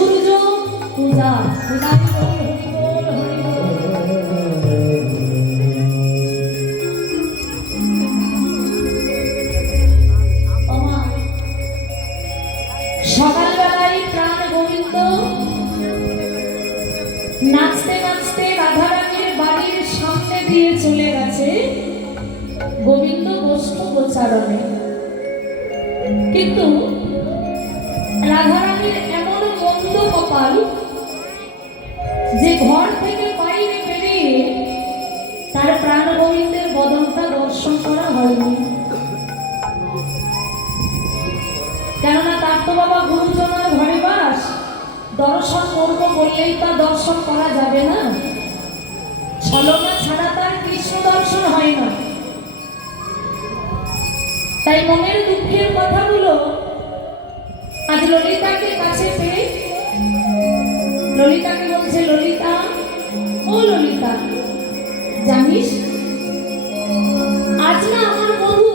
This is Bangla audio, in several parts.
সূর্য পূজা হরি বল হরি বল। সকালবেলায় প্রাণ গোবিন্দ নাচতে নাচতে রাধারানীর বাড়ির সামনে দিয়ে চলে গেছে গোবিন্দ বস্তু গোচারণে। কিন্তু রাধারানীর এমন মন্দ কপাল যে ঘর থেকে বাইরে বেরিয়ে তার প্রাণ গোবিন্দের বদনটা দর্শন করা হয়নি। কেননা তার তো বাবা গুরুজনের ঘরে বাস, দর্শন করবো বললেই তা দর্শন করা যাবে না। ছলনা ছাড়া তার কৃষ্ণ দর্শন হয় না। তাই মনের দুঃখের কথাগুলো আজ ললিতাকে কাছে পেয়ে ললিতাকে বলছে, ললিতা ও ললিতা, জানিস আজ না আমার বধূ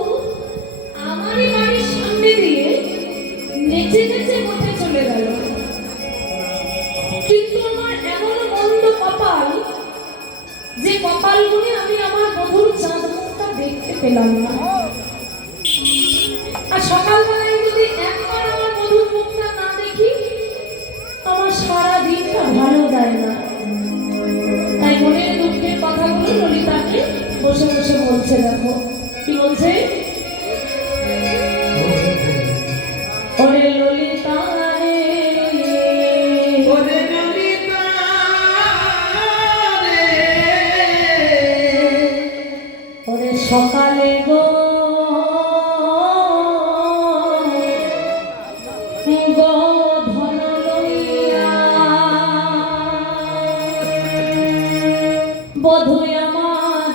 আমারই বাড়ির সামনে দিয়ে নেচে নেচে পথে চলে গেল, কিন্তু আমার এমন মন্দ কপাল যে কপাল গুনে আমি আমার বধূর চাঁদ মুখটা দেখতে পেলাম না। আর সকালবেলায় যদি একবার আমার বধূর মুখটা না দেখি আমার সারা দিনটা ভালো যায় না। তাই মনের দুঃখের কথাগুলো ললিতাকে বসে বসে বলছে। দেখো কি বলছে, ওরে ললিতা রে, ওরে ললিতা রে, ওরে সকালে গো ধন লইয়া বধূ আমার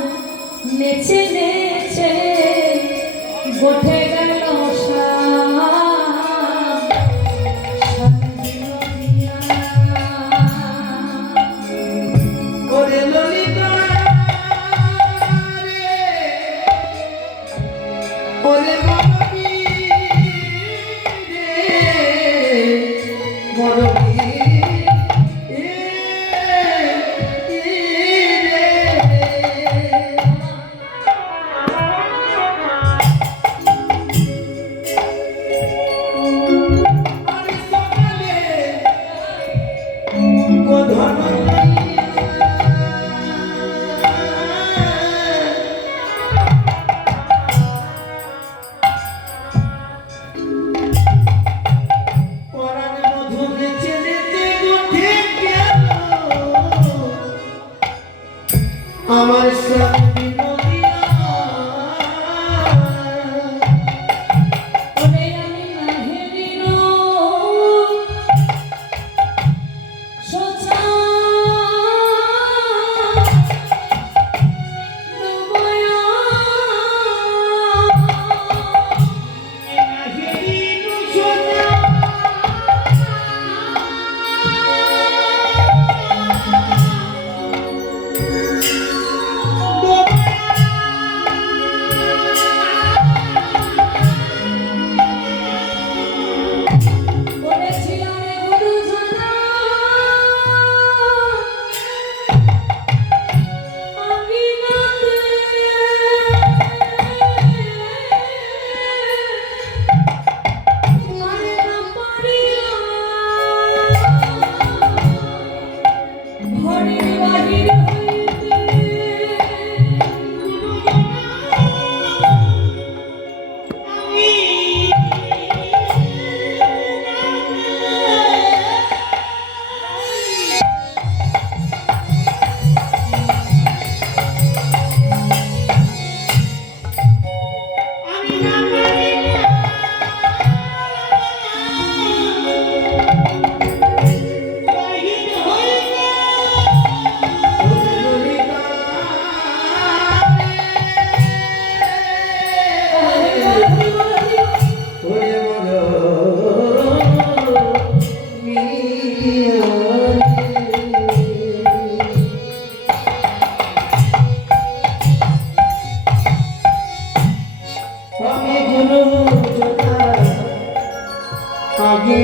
নেচে নেচে গোঠে গেল ওরে ললিতা রে, ওরে মরবি রে, মরবি আমার সঙ্গে মদিনা ওরে আমি নাহেরির সোচা ডুবয়া বলেছিলাম গুরুজনা আমি নাতে আরে না পারিয়া ঘরের বাহির হইতে আগে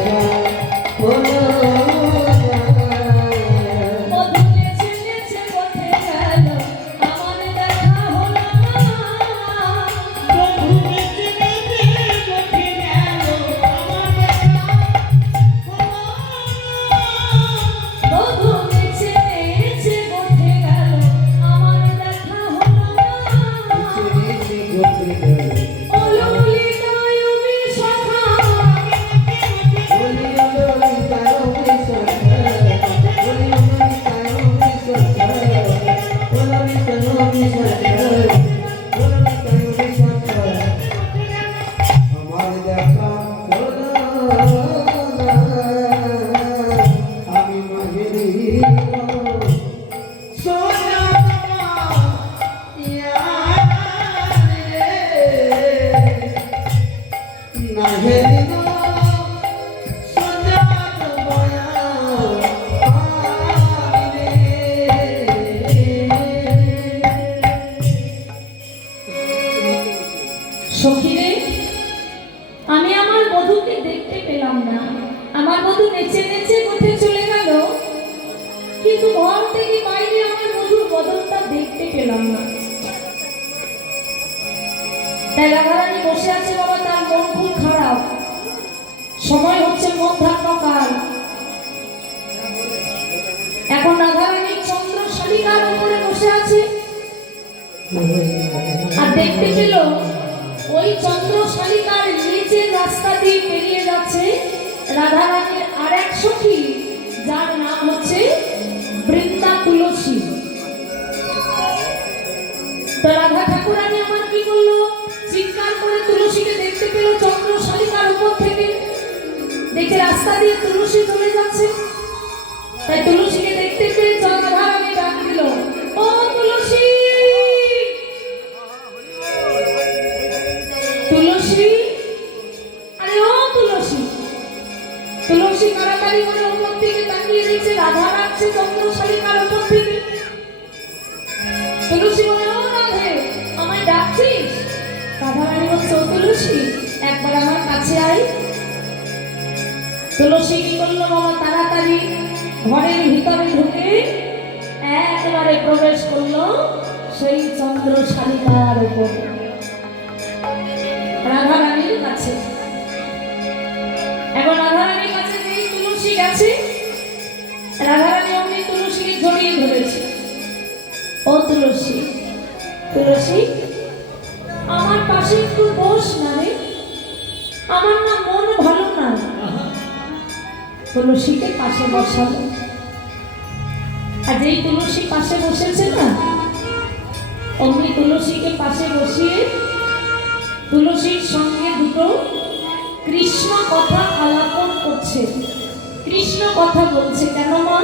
দেখা হলো মধু নেচে নেচে পথে গেল আমার দেখা হলো না বধূ নেচে নেচে পথে গেল আমার দেখা মধু নেচে নেচে পথে গেল আমার দেখা হলো না নেচে পথে গেল অলুলি নয়মি সখা বলি বলি তারো বিসর্গ বলি বলি তারো বিসর্গ বলি তারো বিসর্গ বলি তারো বিসর্গ আমার দেখা হলো না আমি মাঝেরি সোনা নাহেরি সোনা তোমায়া সখীরে আমি আমার বধূকে দেখতে পেলাম না আমার বধূ নেচে নেচে কোথায় চলে গেল কিন্তু ঘর থেকে বাইরে আমার বধূর বদলটা দেখতে পেলাম না তাই রাধারানী বসে আছে বাবা তার মন খুব খারাপ সময় হচ্ছে মধ্যাহ্নকাল এখন রাধারানী চন্দ্র শালিকার উপরে বসে আছে আর দেখতে পেল ওই চন্দ্র শালিকার নিচে রাস্তা দিয়ে পেরিয়ে যাচ্ছে রাধারানীর আর এক সখী যার নাম হচ্ছে বৃন্দা তুলসী তো রাধা ঠাকুরানী আমার কি করলো চিৎকার করে তুলসীকে দেখতে পেল চন্দ্র শালিকার উপর থেকে দেখে রাস্তা দিয়ে তুলসী চলে যাচ্ছে তাই তুলসীকে দেখতে পেয়ে রাধারানী ডাক দিল ও তুলসী তুলসী আরে ও তুলসী তুলসী তাড়াতাড়ি করে উপর থেকে তাকিয়ে দেখছে রাধা রাখছে চন্দ্র শালিকার উপর থেকে তুলসী বলে ও রাধে আমায় ডাকছিস রাধারানী বলছে ও তুলসী একবার আমার কাছে আয় তুলসী কি করলো বাবা তাড়াতাড়ি ঘরের ভিতরে ঢুকে একেবারে প্রবেশ করলো সেই চন্দ্র শালিকার উপরে রাধারানীর কাছে এখন রাধারানীর কাছে যেই তুলসী গেছে রাধারানী অমনি তুলসীকে জড়িয়ে ধরেছে ও তুলসী তুলসী আমার পাশে একটু বস না রে আমার না মন ভালো না তুলসীকে পাশে বসালো আর যেই তুলসী পাশে বসেছে না অমনি তুলসীকে পাশে বসিয়ে তুলসীর সঙ্গে দুটো কৃষ্ণ কথা আলাপন করছে কৃষ্ণ কথা বলছে কেন মা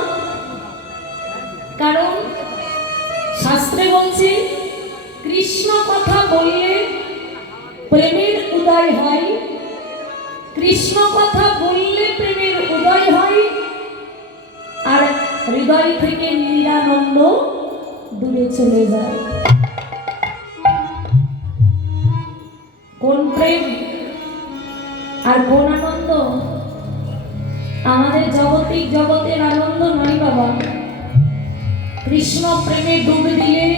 কারণ শাস্ত্রে বলছে কৃষ্ণ কথা বললে প্রেমের উদয় হয় কৃষ্ণ কথা বললে প্রেমের উদয় হয় আর হৃদয় থেকে নিরানন্দ দূরে চলে যায় কোন প্রেম আর কোন আনন্দ আমাদের জাগতিক জগতের আনন্দ নয় বাবা কৃষ্ণ প্রেমে ডুব দিলে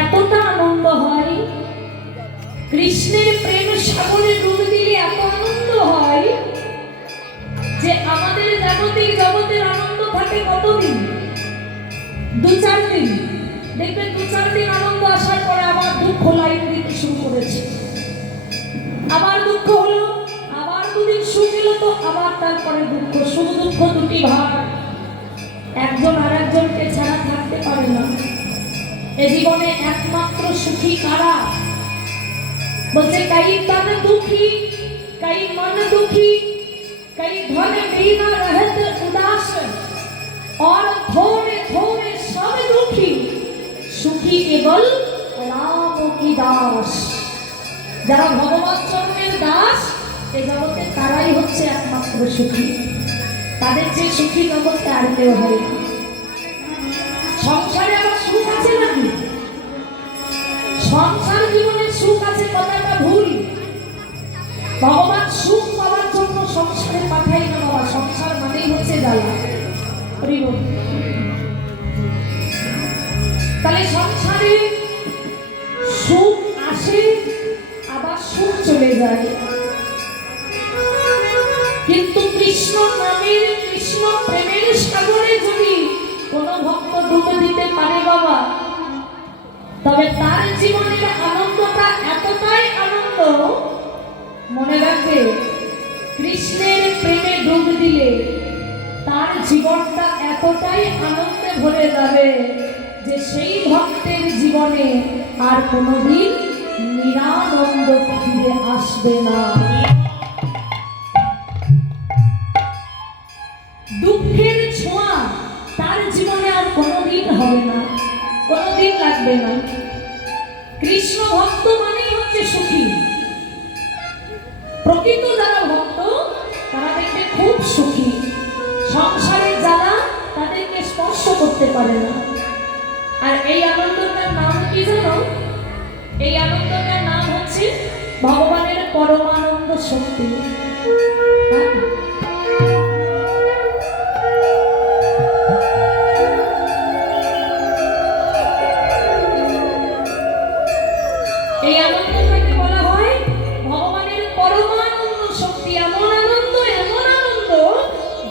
এতটা আনন্দ হয় কৃষ্ণের প্রেম সাগরে ডুব দিলে এত আনন্দ হয় যে আমাদের জাগতিক জগতের আনন্দ থাকে কতদিন 2-4 দিন দেখবেন 2-4 দিন আনন্দ আসার পরে আবার দুঃখ লাইন দিতে শুরু করেছে আবার দুঃখ হলো আবার 2 দিন সুখ এলো তো আবার তারপরে দুঃখ সুখ দুঃখ দুটি ভাগ একজন আরেকজনকে ছাড়া থাকতে পারে না এ জীবনে একমাত্র সুখী কারা বলছে कई तन दुखी कई मन दुखी कई धन बिना रहत उदास और थोड़े थोड़े सब दुखी सुखी केवल राम की दास যারা ভগবান চরণের দাস এই জগতে তারাই হচ্ছে একমাত্র সুখী তাদের যে সুখী জগতে আর কেউ হয় না সংসারে আবার সুখ আছে নাকি সংসার জীবনে সুখ আছে কথাটা ভুল ভগবান সুখ পাওয়ার জন্য সংসার কিন্তু কৃষ্ণ নামের কৃষ্ণ প্রেমের সাগরে যদি কোনো ভক্ত ডুবে দিতে পারে বাবা, তবে তার জীবনের আনন্দটা এতটাই আনন্দ, মনে রাখবে কৃষ্ণের প্রেমে ডুব দিলে তার জীবনটা এতটাই আনন্দে ভরে যাবে যে সেই ভক্তের জীবনে আর কোনোদিন নিরানন্দ ফিরে আসবে না। দুঃখের ছোঁয়া তার জীবনে আর কোনোদিন হবে না, কোনোদিন লাগবে না। কৃষ্ণ ভক্ত মানেই হচ্ছে সুখী। প্রকৃত যারা ভক্ত তারা দেখতে খুব সুখী, সংসারের জ্বালা তাদেরকে স্পর্শ করতে পারে না। আর এই আনন্দটার নাম কি জানো? এই আনন্দটার নাম হচ্ছে ভগবানের পরমানন্দ শক্তি। এই আনন্দটাকে বলা হয় ভগবানের পরমানন্দ শক্তি। এমন আনন্দ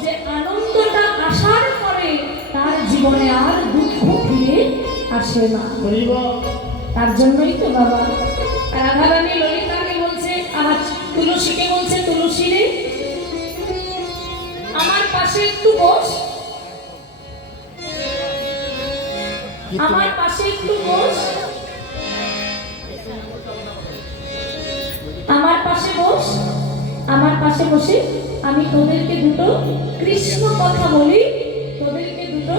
যে আনন্দটা আসার পরে তার জীবনে আর দুঃখ ফিরে আসে না। তার জন্যই তো বাবা রাধারানী ললিতাকে বলছে, আমার তুলসীকে বলছে, তুলসী রে আমার পাশে একটু বস, আমার পাশে একটু বস, আমার পাশে বস, আমার পাশে বসে আমি তোদেরকে দুটো কৃষ্ণ কথা বলি, তোদেরকে দুটো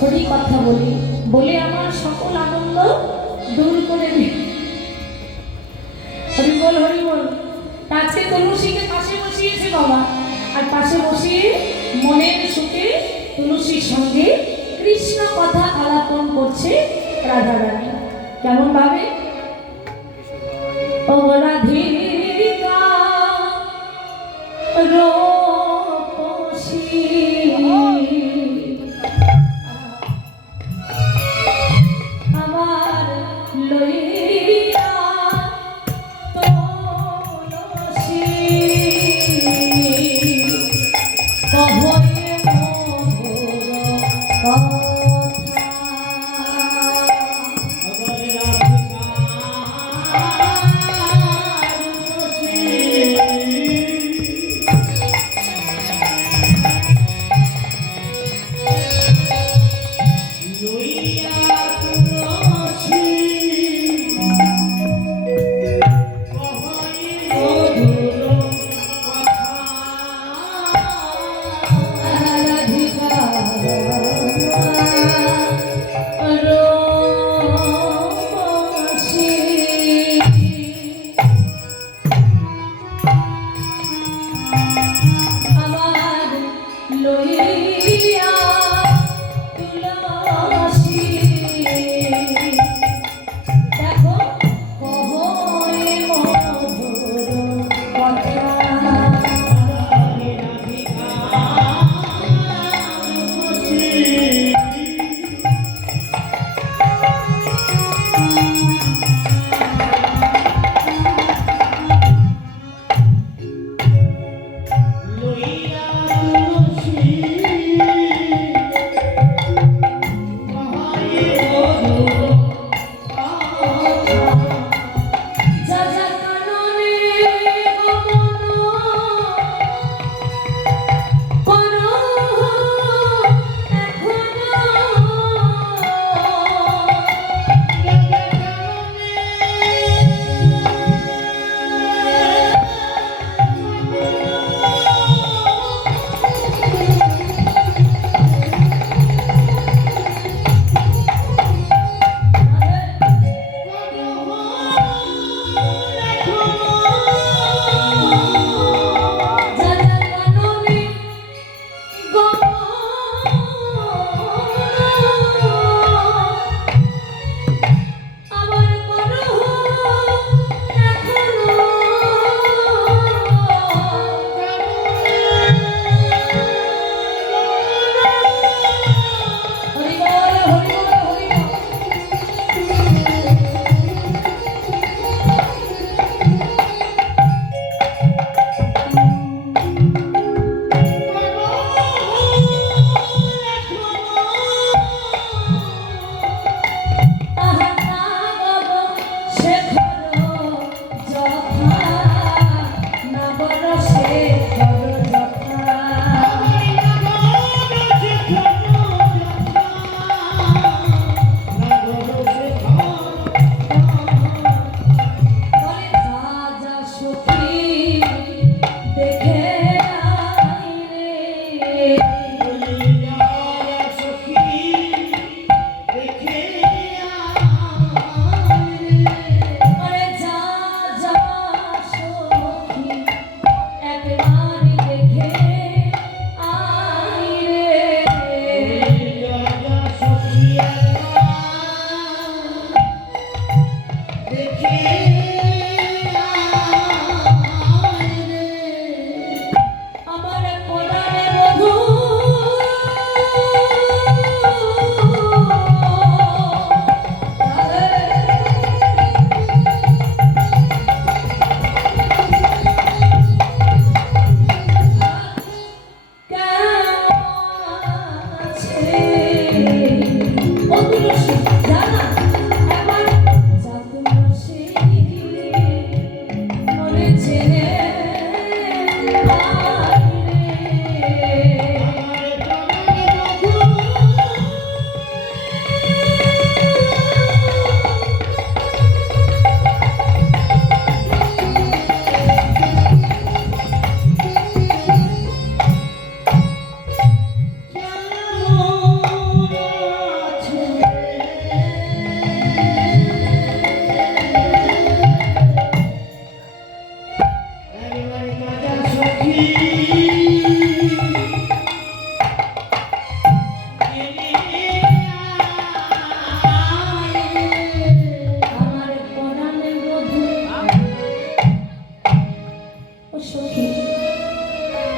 হরি কথা বলি, বলে আমার সকল আনন্দ দূর করে দিই। হরি বল, হরি বল। আজকে তুলসীকে পাশে বসিয়েছে বাবা, আর পাশে বসিয়ে মনের সুখে তুলসীর সঙ্গে কৃষ্ণ কথা আলাপন করছে রাধারানী। কেমন ভাবে? ও রাধিকা রূপসী আমার লইয়া তুলসী কহয়ে মধুর কথা।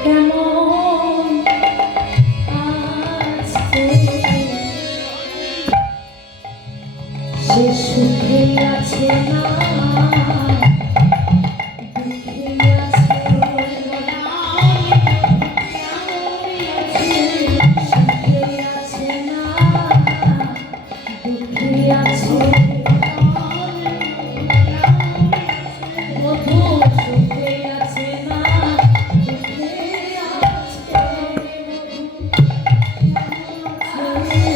কেমন আছো? সে সুখে আছে না দুঃখে আছে? সুখে আছে না দুঃখে আছে? মধু সুখে আছে না দুঃখে আছে?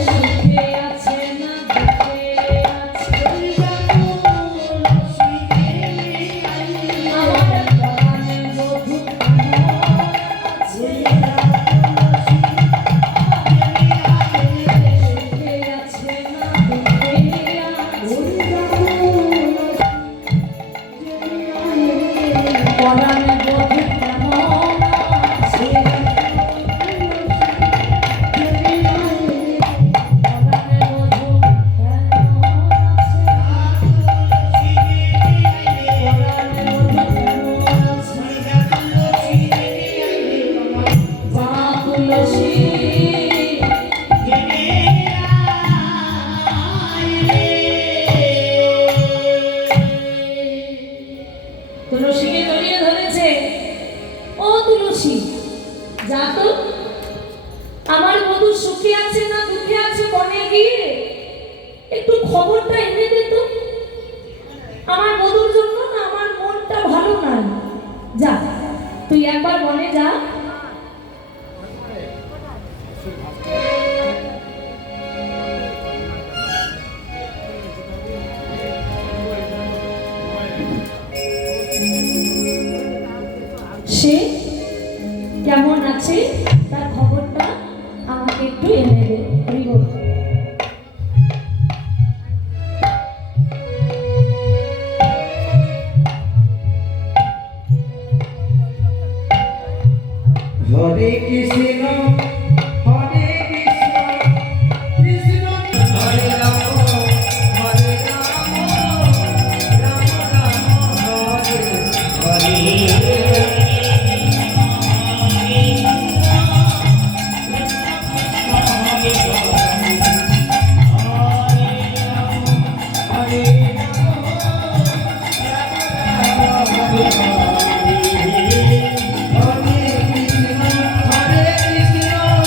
সুখে আছে না দুঃখে আছে? আমার প্রাণে মধু কেমন আছে? সুখে আছে না দুঃখে আছে? পরাণে মধু কেমন আছে? পরাণে মধু কেমন আছে? পরাণে মধু কেমন আছে? মা তুলসী তুলসীকে জড়িয়ে ধরেছে। ও তুলসী, যা তো, আমার বধূ সুখে আছে না দুঃখে আছে বনে গিয়ে একটু খবরটা এনে দে তো। আমার বধূর জন্য না আমার মনটা ভালো নাই। যা, তুই একবার বনে যা। সে কেমন আছে তার খবরটা আমাকে একটু এনে দে। হরি বল। হরে কৃষ্ণ হরে কৃষ্ণ কৃষ্ণ হরে রাম হরে রাম রাম রাম হরে হরে হরে কৃষ্ণ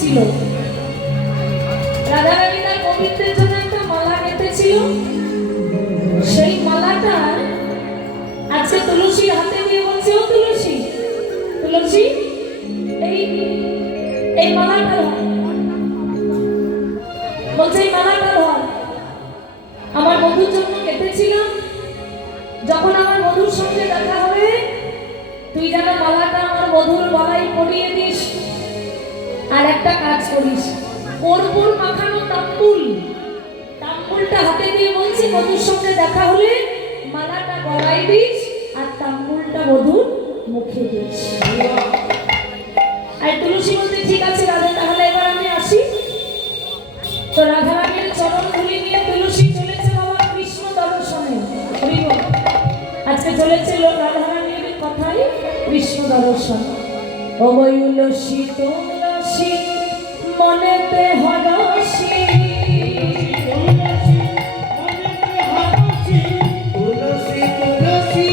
ছিল। রাধারানী তার গোবিন্দের জন্য একটা মালা গেঁথেছিল। সেই মালাটা আজকে তুলসীর হাতে দিয়ে বলছে, ও তুলসী, তুলসী, এই এই মালাটা ধর। বলছে এই মালাটা ধর, আমার বধূর জন্য গেঁথেছিলাম, যখন আমার বধূর সঙ্গে দেখা হবে তুই যেন মালাটা আমার বধূর গলায় পরিয়ে দিস। আর একটা কাজ করিস, কর্পূর মাখানো তাম্বুলটা হাতে দিয়ে বলছি, বধূর সঙ্গে দেখা হলে মালাটা গলায় দিস আর তাম্বুলটা বধূর মুখে দিস। আর তুলসী বলতে ঠিক আছে রাধা, তাহলে এবার আমি আসি। তো রাধারানীর চরণ ধুলি নিয়ে তুলসী চলেছে বাবা কৃষ্ণ দর্শনে। আজকে চলেছে রাধারানীর কথাই কৃষ্ণ দর্শন। অবৈলসী তুলসী মনেতে হরসী, তুলসী তুলসী তুলসী,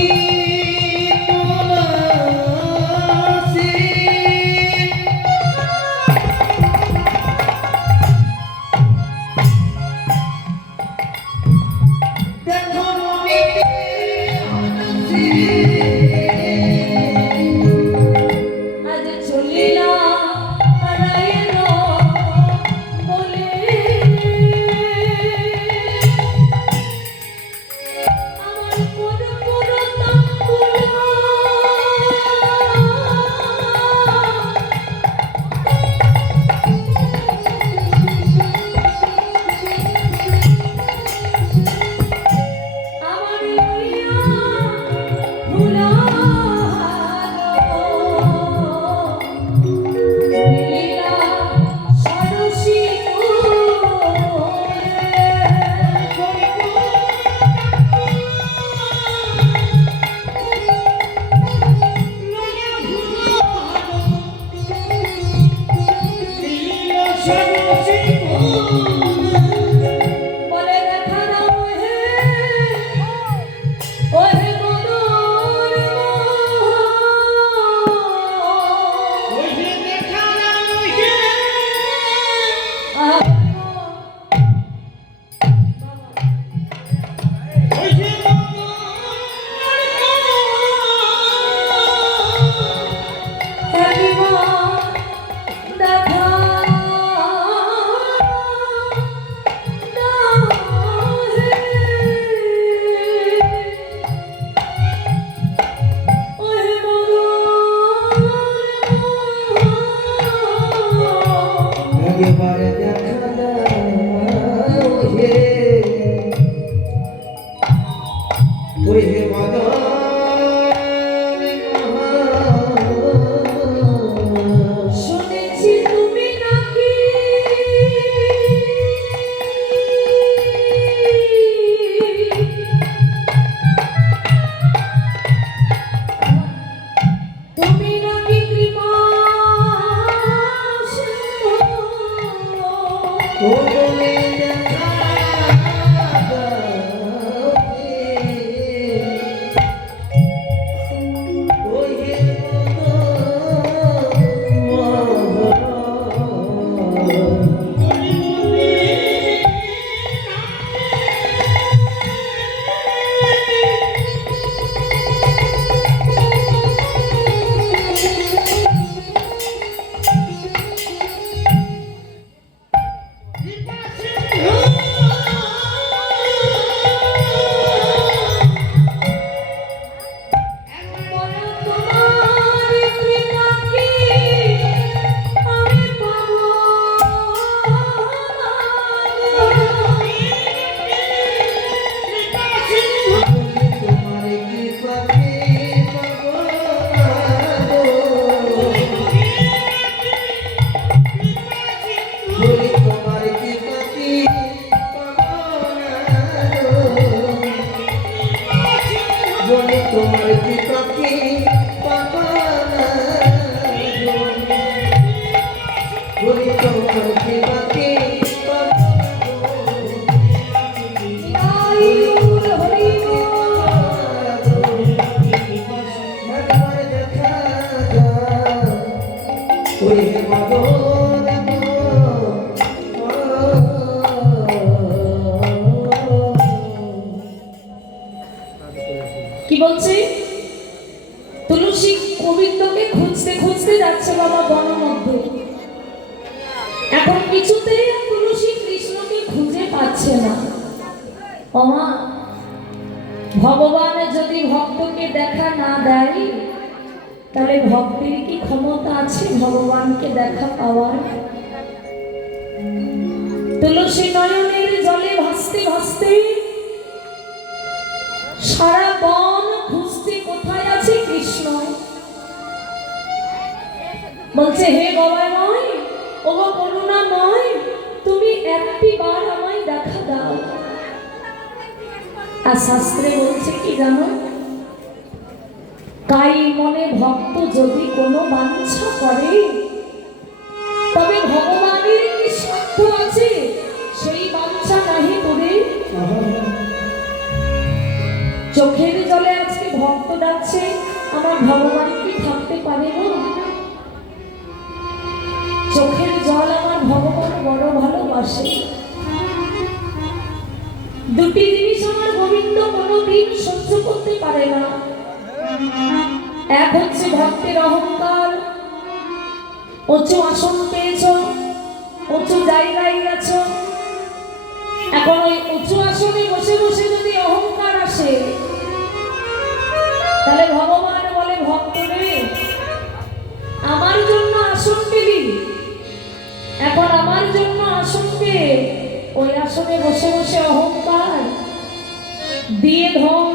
দেখো মনেতে হরসী, আজ চলিলা হারাইল বলে, আমার কর্পূর তাম্বুল আমার লইয়া ভুলালো, মিলিলা সরসী বলে দেখা দাও হে, ও হে মদন একবারে দেখা দাও হে, ওই হে মদন মোহন। শুনেছি তুমি নাকি তুমি নাকি কৃপা ও বলে দেখা দাও হে, ওই হে মদন মোহন। বলো তোমার কৃপা কি আমি পাবো তোমার কি পাখি পাবো গো, বলি তোমার কি পাখি পাবো গো, বলি তোমার কি পাখি পাবো গো, বলি তোমার কি পাখি পাবো গো। ওই হে মদন এখন কিছুতেই আর তুলসী কৃষ্ণকে খুঁজে পাচ্ছে না। ওমা, ভগবান যদি ভক্তকে দেখা না দেয়, তাহলে ভক্তের কি ক্ষমতা আছে ভগবানকে দেখা পাওয়ার? তুলসী নয়নের জলে ভাসতে ভাসতে সারা বন খুঁজতে কোথায় আছে কৃষ্ণ। বলছে, হে গবাময়, ও গো করুণাময়, তুমি একটি বার আমায় দেখা দাও। আর শাস্ত্রে বলছে কি জানো? তাই মনে ভক্ত যদি কোনো বাঞ্ছা করে, তবে ভগবানের কি সাধ্য আছে সেই বাঞ্ছা নাহি করে? চোখের জলে আজকে ভক্ত ডাকছে, আমার ভগবান কি থাকতে পারে না? চোখের জল আমার ভগবান বড় ভালোবাসে। দুটি জিনিস আমার গোবিন্দ কোনোদিন সহ্য করতে পারে না। এক হচ্ছে ভক্তের অহংকার। উঁচু আসন পেয়েছ, উঁচু জায়গায় গেছ, এখন ওই উঁচু আসনে বসে বসে যদি অহংকার আসে, তাহলে ভগবান বলে, ভক্ত রে, আমার জন্য আসন পেলি, এখন আমার জন্য আসন পেয়ে ওই আসনে বসে বসে অহংকার দিয়ে ধন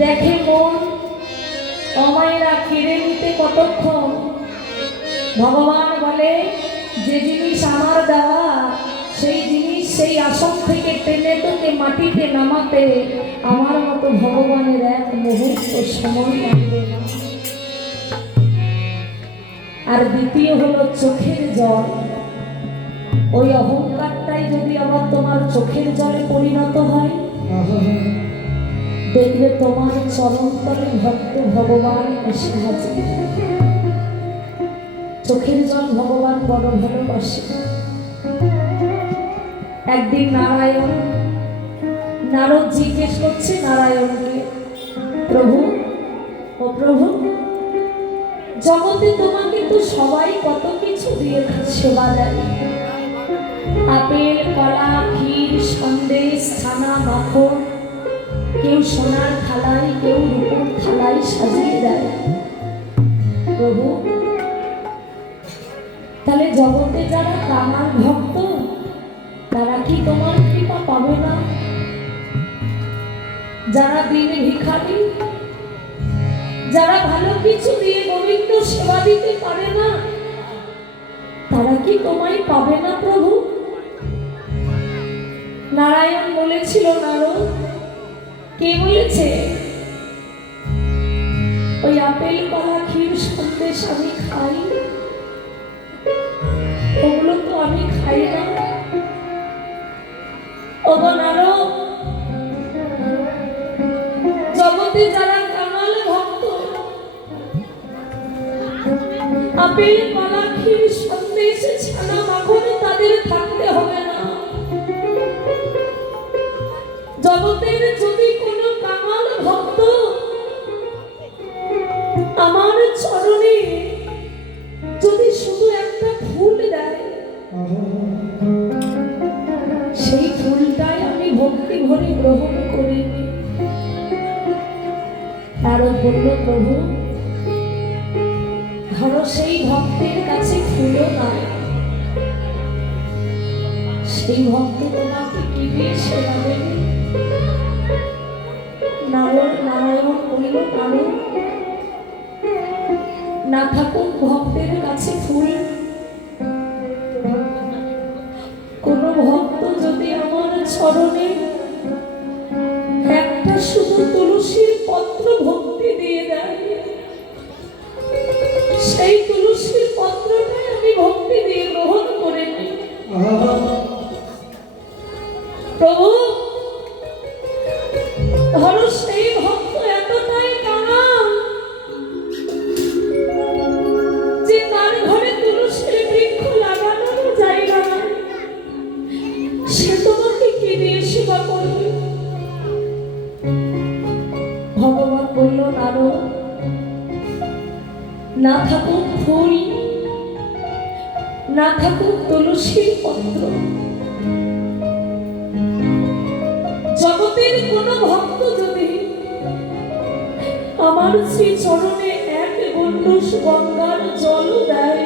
দেখে মন অমায়রা কেড়ে নিতে কতক্ষণ। ভগবান বলে, যে জিনিস আমার দেওয়া, সেই জিনিস সেই আসন থেকে টেনে তোকে মাটিতে নামাতে আমার মতো ভগবানের এক মুহূর্ত সময় লাগবে না। আর দ্বিতীয় হলো চোখের জল। ওই অহংকারটাই যদি আবার তোমার চোখের জলে পরিণত হয়, দেখবে তোমার চরণতলে ভক্ত ভগবান এসে হাজির। চোখের জল ভগবান বড় ভালোবাসে। একদিন নারদ জিজ্ঞেস করছে নারায়ণকে, প্রভু, ও প্রভু, জগতে তোমাকে তো সবাই কত কিছু দিয়ে সেবা দেয়, আপেল, কলা, ক্ষীর, সন্দেশ, ছানা, মাখন, কেউ সোনার থালায়, কেউ রূপোর থালায় সাজিয়ে দেয়। প্রভু, তাহলে জগতে যারা কামার ভক্ত, তারা কি তোমার কৃপা পাবে না? যারা দিনে ভিখারি, যারা ভালো কিছু দিয়ে গোবিন্দ সেবা দিতে পারে না, তারা কি তোমায় পাবে না প্রভু? নারায়ণ বলেছিল, নারদ, কে বলেছে? ওই আপেল, কলা, ক্ষীর, সন্দেশ আমি খাই, ওগুলো তো আমি খাই না। ওগো নারদ, জগতে যারা কাঙাল ভক্ত, আপেল, কলা, ক্ষীর, সন্দেশ, ছানা, মাখন তাদের থাকতে হবে না। জগতের যদি কোনো কাঙাল ভক্ত আমার চরণে যদি শুধু একটা ফুল দেয়, সেই ফুলটাই আমি ভক্তি ভরে গ্রহণ করি। আরো বলল, প্রভু, ধরো সেই ভক্তের কাছে ফুলও নাই, সেই ভক্ত তোমাকে কি দিয়ে সেবা দেবে? নারায়ণ বলল, নারদ, না থাকুক ভক্তের কাছে ফুল, কোন ভক্ত যদি আমার চরণে একটা শুধু তুলসীর পত্র ভক্তি দিয়ে দেয়, সেই তুলসীর পত্রটাই আমি ভক্তি দিয়ে গ্রহণ করে নিই। প্রভু, ধরো সেই ভক্ত এতটাই কাঙাল যে তার ঘরে তুলসীর বৃক্ষ লাগানোর জায়গা নাই, সে তোমাকে কি দিয়ে সেবা করবে? না থাকুক তুলসীর পত্র। জগতের কোন ভক্ত যদি আমার শ্রী চরণে এক গণ্ডূষ গঙ্গার জল দেয়,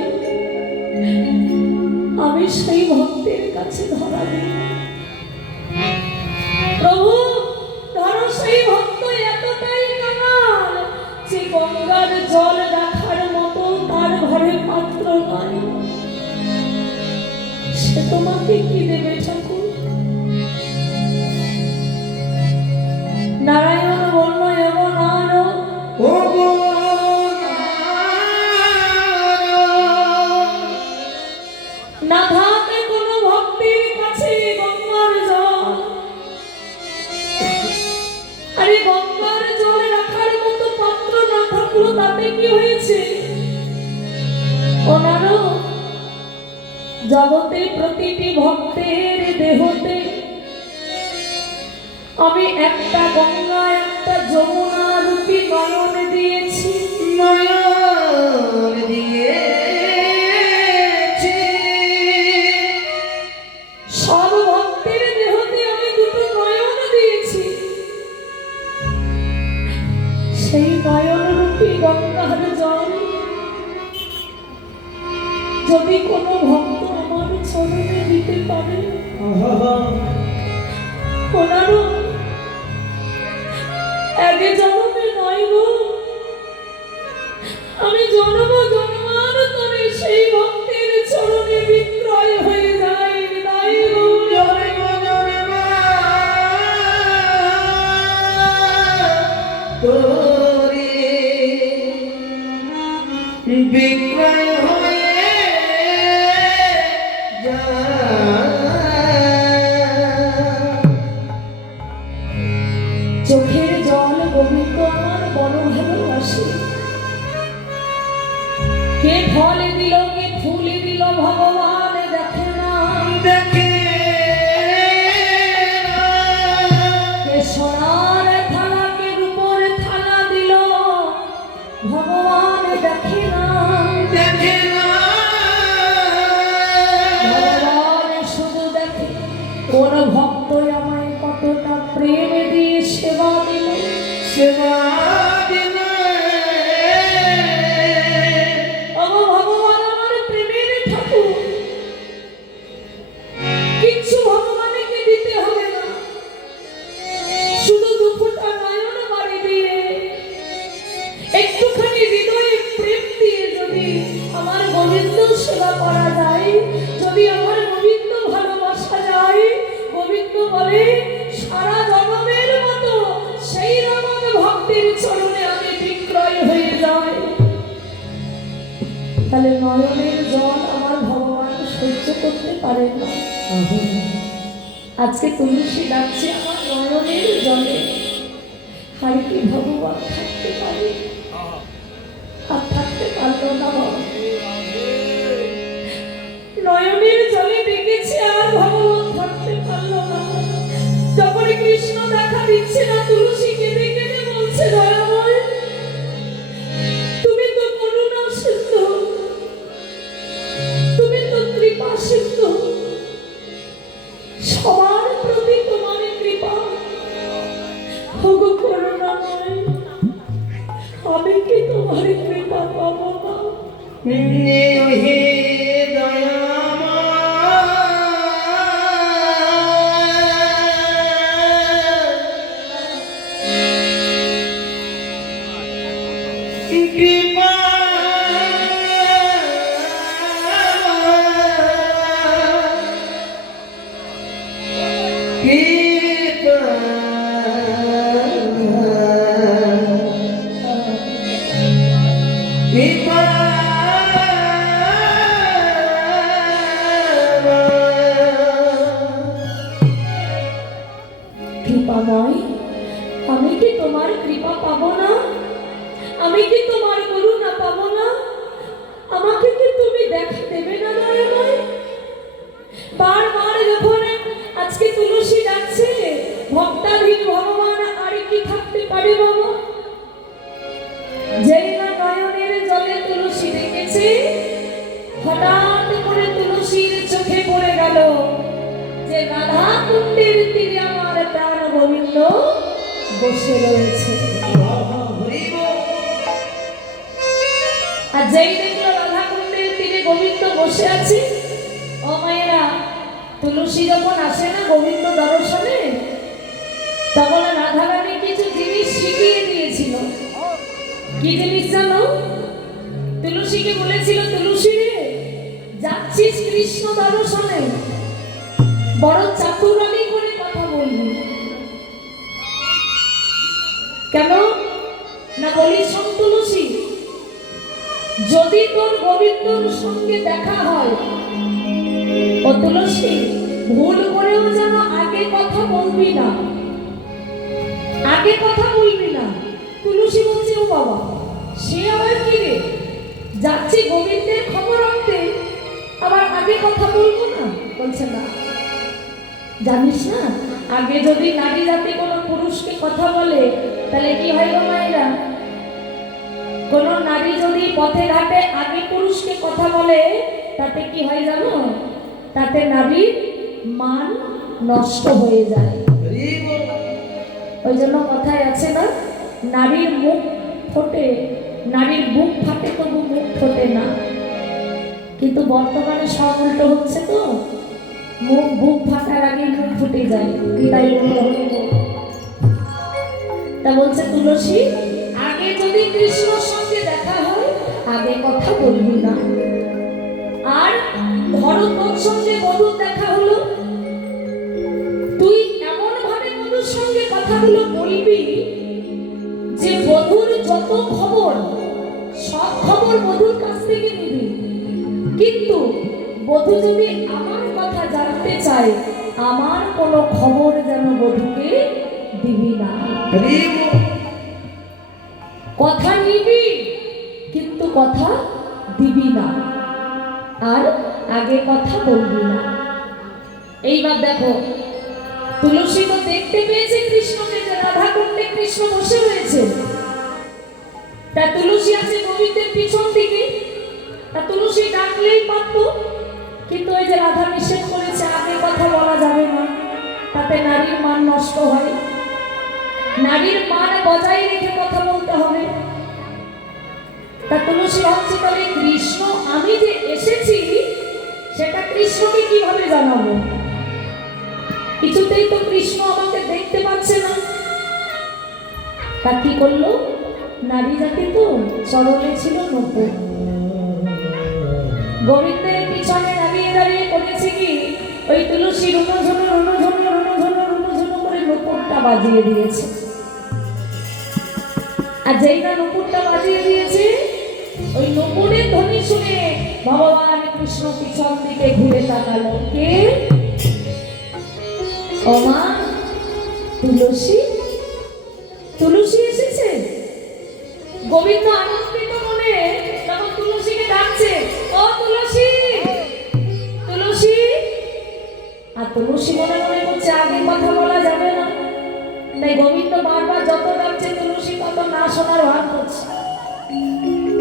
আমি সেই ভক্তের কাছে ধরা দিই। প্রভু, ধরো সেই ভক্ত এতটাই কাঙাল যে গঙ্গার জল রাখার মতো তার ঘরে পাত্র নাই, সে তোমাকে কি দেবে ঠাকুর? নারায়ণ বলল, এমন আরো ও গো না থাকে কোনো ভক্তির কাছে গঙ্গার জল। আরে গঙ্গার জল রাখার মতো পাত্র না থাকলো তাতে কি হয়েছে? ওনারও জগতে প্রতিটি ভক্তের দেহতে আমি একটা গঙ্গা একটা যমুনা রূপী নয়ন দিয়েছি। নয়ন দিয়েছি, সব ভক্তের দেহতে আমি দুটো নয়ন দিয়েছি। সেই নয়ন রূপী গঙ্গার জল যদি কোনো ভক্ত আমার চরণে দিতে পারে, ওনারও আগে জন্মে নয় গো, আমি জন্ম জন্মান্তরে সেই ভক্তের চরণে বিক্রয় হয়ে যাই। তাই তোরে বিক্রয় হয়ে চোখের জল গোবিন্দ আমার বড় ভালোবাসে। কে ফল দিল কে ফুল দিল ভগবান দেখে না, দেখে কে সোনার থালা কে রূপোর থালা দিল ভগবান দেখে না। দেখে না, ভগবান শুধু দেখে কোন ভক্ত আমায় কতটা প্রেম দিয়ে সেবা দিল। সেবা দিলে ওগো ভগবান আমার প্রেমের ঠাকুর, কিচ্ছু ভগবানকে দিতে হবে না, শুধু দুফোঁটা নয়ন বাড়ি দিয়ে একটুখানি হৃদয়ে প্রেম দিয়ে যদি আমার গোবিন্দ সেবা করা যায়, যদি আমার গোবিন্দ ভালোবাসা যায়, গোবিন্দ বলে সারা জগতের মতো সেই রকম ভক্তের চরণে আমি বিক্রয় হয়ে যাই। তাহলে নয়নের জল আমার ভগবান সহ্য করতে পারেন না। আজকে তুলসী ডাকছে আমার নয়নের জলে, আর কি ভগবান থাকতে পারে? আর থাকতে পারলো না বাবা। নয়নের জলে ডেকেছে আর ভগবান থাকতে পারলো না। যখন কৃষ্ণ দেখা দিচ্ছে না, তুলসী কেঁদে কেঁদে বলছে, দয়াময় তুমি তো করুণা সিন্ধু, তুমি তো কৃপা সিন্ধু, সবার প্রতি তোমার কৃপা। ওগো করুণাময়, আমি কি তোমার কৃপা পাবো না? হে কৃপা কৃপা কৃপা কৃপাময়, আমি কি তোমার কৃপা পাবো না? আমি কি তোমার করুণা পাবো না? আমাকে কি তুমি দেখা দেবে না দয়াময়? বারবার যখন আজকে তুলসী ডাকছে, ভক্তাধীন ভগবান আর কি থাকতে পারে বাবা? যেই না নয়নের জলে তুলসী দেখেছে, হঠাৎ করে গেল যে রাধা কুণ্ডের তীরে আমার প্রাণ গোবিন্দ বসে রয়েছে। আর যেই দেখলো রাধা কুণ্ডের তীরে গোবিন্দ বসে আছে, ও মায়েরা, তুলসী যখন আসে না গোবিন্দ দর্শনে, তখন রাধা রানী কিছু জিনিস শিখিয়ে দিয়েছিল। কি জিনিস জানো? তুলসীকে বলেছিল, তুলসী রে, যাচ্ছিস কৃষ্ণ দর্শনে, বড় চাতুরানি করে কথা বলবি। কেন না বলি, শোন তুলসী, যদি তোর গোবিন্দর সঙ্গে দেখা হয়, ও তুলসী, ভুল করেও যেন আগে কথা বলবি না, আগে কথা বলবি না। তুলসী বলছে, ও বাবা, সে আবার কি রে, যাচ্ছি গোবিন্দের খবর রাখতে, আবার আগে কথা বলবো না? বলছে না, জানিস না, আগে যদি নারী জাতি কোনো পুরুষকে কথা বলে তাহলে কি হয় গো মায়েরা? কোন নারী যদি পথে ঘাটে আগে পুরুষকে কথা বলে, তাতে কি হয় জানো? তাতে নারীর মান নষ্ট হয়ে যায়। ওই জন্য কথায় আছে না, নারীর মুখ ফোটে, নারীর বুক ফাটে তবু মুখ ফোটে না। কিন্তু বর্তমানে সব উল্টো হচ্ছে তো, মুখ বুক ফাটার আগে মুখ ফুটে যায়। তাই তা বলছে তুলসী, আগে যদি কৃষ্ণর সঙ্গে দেখা হয় আগে কথা বলবি না। আর ধরো তোর সঙ্গে বধুর দেখা হলো, তুই এমন ভাবে বধুর সঙ্গে কথাগুলো বলবি যে বধুর যত খবর সব খবর বধুর কাছ থেকে নিবি, কিন্তু বধূ যদি আমার কথা জানতে চায় আমার কোনো খবর যেন বধূকে দিবি না। কথা নিবি কিন্তু কথা দিবি না, আর আগে কথা বলবি না। এইবার দেখো, তুলসী তো দেখতে পেয়েছে কৃষ্ণকে, যে রাধা কুণ্ডে কৃষ্ণ বসে রয়েছে। তা তুলসী আছে গোবিন্দের পিছন দিকে, তা তুলসী ডাকলেই পারত, কিন্তু ওই যে রাধা নিষেধ করেছে আগে কথা বলা যাবে না, তাতে নারীর মান নষ্ট হয়। নারীর মান বজায় রেখে কথা বলতে হবে। তা তুলসী ভাবছে, তাহলে কৃষ্ণ, আমি যে এসেছি সেটা কৃষ্ণকে কিভাবে জানাবো? কিছুতেই তো কৃষ্ণ আমাকে দেখতে পাচ্ছে না। তা কি করলো? নারী জাতি তো চরণে ছিল নূপুর, গোবিন্দের পিছনে দাঁড়িয়ে দাঁড়িয়ে করেছে কি, ওই তুলসী রুনুঝুনু রুনুঝুনু রুনুঝুনু রুনুঝুনু করে নূপুরটা বাজিয়ে দিয়েছে। আর যেই না নূপুরটা বাজিয়ে দিয়েছে, ওই নূপুরের ধ্বনি শুনে ভগবান কৃষ্ণ পিছন দিকে ঘুরে তাকালো। কে? ও মা, তুলসী, তুলসী এসেছে। গোবিন্দ আনন্দিত মনে তখন তুলসীকে ডাকছে, ও তুলসী, তুলসী। আর তুলসী মনে মনে করছে আগে কথা বলা যাবে না, তাই গোবিন্দ বারবার যত ডাকছে তুলসী তত না শোনার ভান করছে।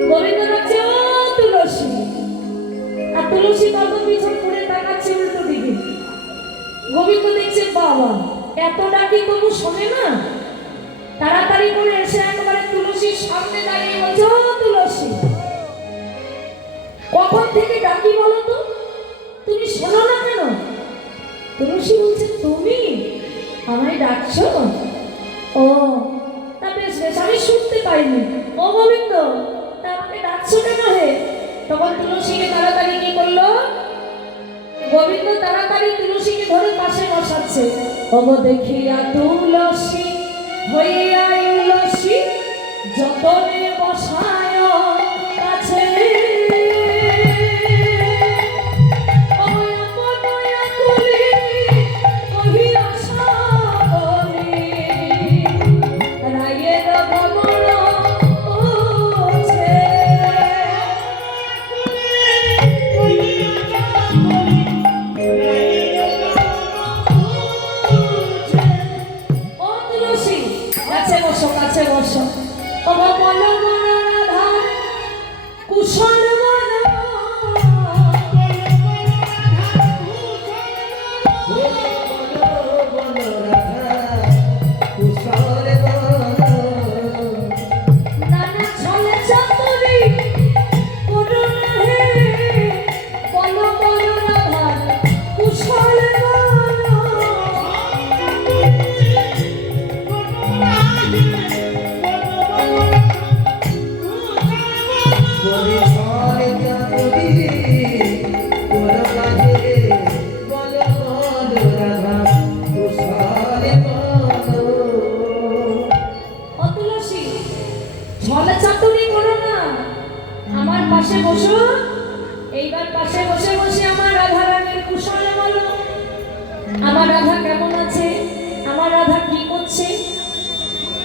গোবিন্দ ডাকছে, ও তুলসী, আর তুলসী তত পিছন ঘুরে তাকাচ্ছে উল্টো দিকে। গোবিন্দ দেখছে, বাবা এত ডাকি তবু শোনে না। তাড়াতাড়ি করে এসে একবারে তুলসীর সামনে দাঁড়িয়ে বলছে, ও তুলসী, কখন থেকে ডাকি বলো তো, তুমি শোনো না কেন? তুলসী বলছে, তুমি আমায় ডাকছো? ও তা বেশ বেশ, আমি শুনতে পাইনি। ও গোবিন্দ, তা আমাকে ডাকছো কেন হে? তখন তুলসীকে তাড়াতাড়ি কি করলো? গোবিন্দ তাড়াতাড়ি তুলসীকে ধরে পাশে বসাচ্ছে। ওগো দেখিয়া তুলসী হইয়া তুলসী যতনে বসায় কাছে, কাছে বসো, কাছে বসো। ও বলো মনারা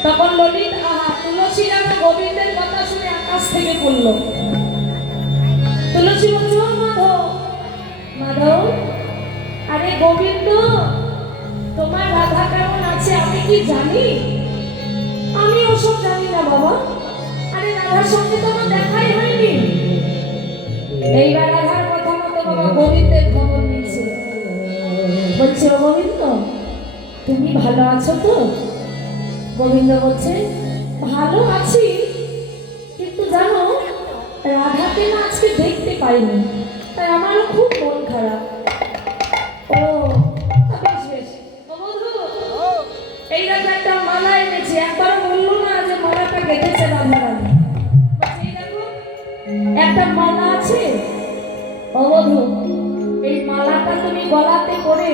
তখন ললিত আহা তুলসী যেন গোবিন্দের কথা শুনে আকাশ থেকে পড়ল। তুলসী বলছে ও মাধব, মাধব, আরে গোবিন্দ তোমার রাধা কেমন আছে আমি কি জানি? আমি ওসব জানি না বাবা, আরে রাধার সঙ্গে তো আমার দেখাই হয়নি। এইবার রাধার কথা মতো বাবা গোবিন্দের খবর নিচ্ছে, বলছে ও গোবিন্দ তুমি ভালো আছো তো? গোবিন্দ বলছে ভালো আছি, কিন্তু জানো রাধাকে না আজকে দেখতে পাইনি, তাই আমারও খুব মন খারাপ। ও বেশ বেশ, ও বন্ধু এই রাজা একটা মালা এনেছে, একবারও বললো না যে মালাটা গেঁথেছে রাধা রানী। বলছে, এই দেখো একটা মালা আছে, ও বন্ধু এই মালাটা তুমি গলাতে করে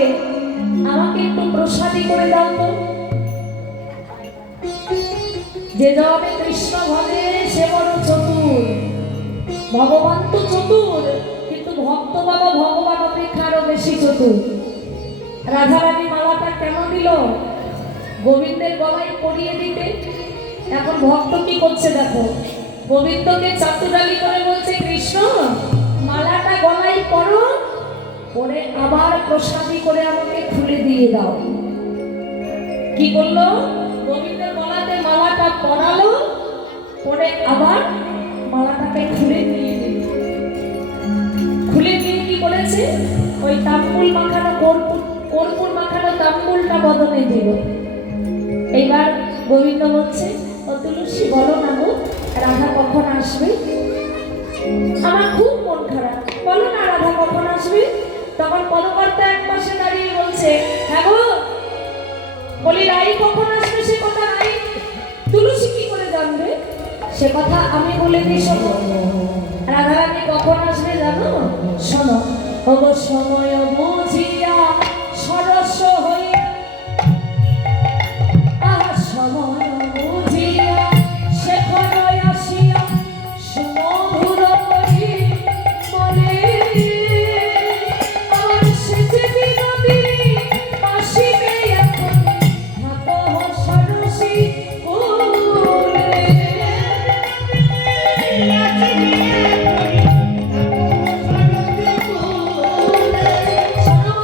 আমাকে একটু প্রসাদী করে দাও তো। যে জবাবে কৃষ্ণ ভজে সে বড় চতুর, ভগবান তো চতুর কিন্তু ভক্ত বাবা ভগবান অপেক্ষা আরো বেশি চতুর। রাধারানী মালাটা কেন দিল? গোবিন্দের গলায় পরিয়ে দিতে। এখন ভক্ত কি করছে দেখো, গোবিন্দকে চাতুরালি করে বলছে কৃষ্ণ মালাটা গলায় পরো, পরে আবার প্রসাদী করে আমাকে খুলে দিয়ে দাও। কি করলো? গোবিন্দের গলাতে মালাটা পরালো, পরে আবার মালাটাকে খুলে নিয়ে দিল। খুলে নিয়ে কি করেছে? ওই তাম্বুল মাখানো কর্পূর মাখানো তাম্বুলটা বদনে দিল। এইবার গোবিন্দ বলছে ও তুলসী বলো না গো রাধা কখন আসবে? আমার খুব মন খারাপ, বলো না রাধা কখন আসবে? তখন পদকর্তা এক পাশে দাঁড়িয়ে বলছে হ্যাঁ গো, বলি রাই কখন আসবে সে কথা রাই তুলসী কি করে জানবে? সে কথা আমি বলে দিই শোনো। রাধারানী কখন আসবে জানো? শোনো, ওগো সময় বুঝিয়া সরস হইয়া, আহা সময় বুঝিয়া শেখর আসিয়া সুমধুর করি বলে আমার সেচে বিনোদী আসিবে এখন থাকো সরসী কুলে। শোনো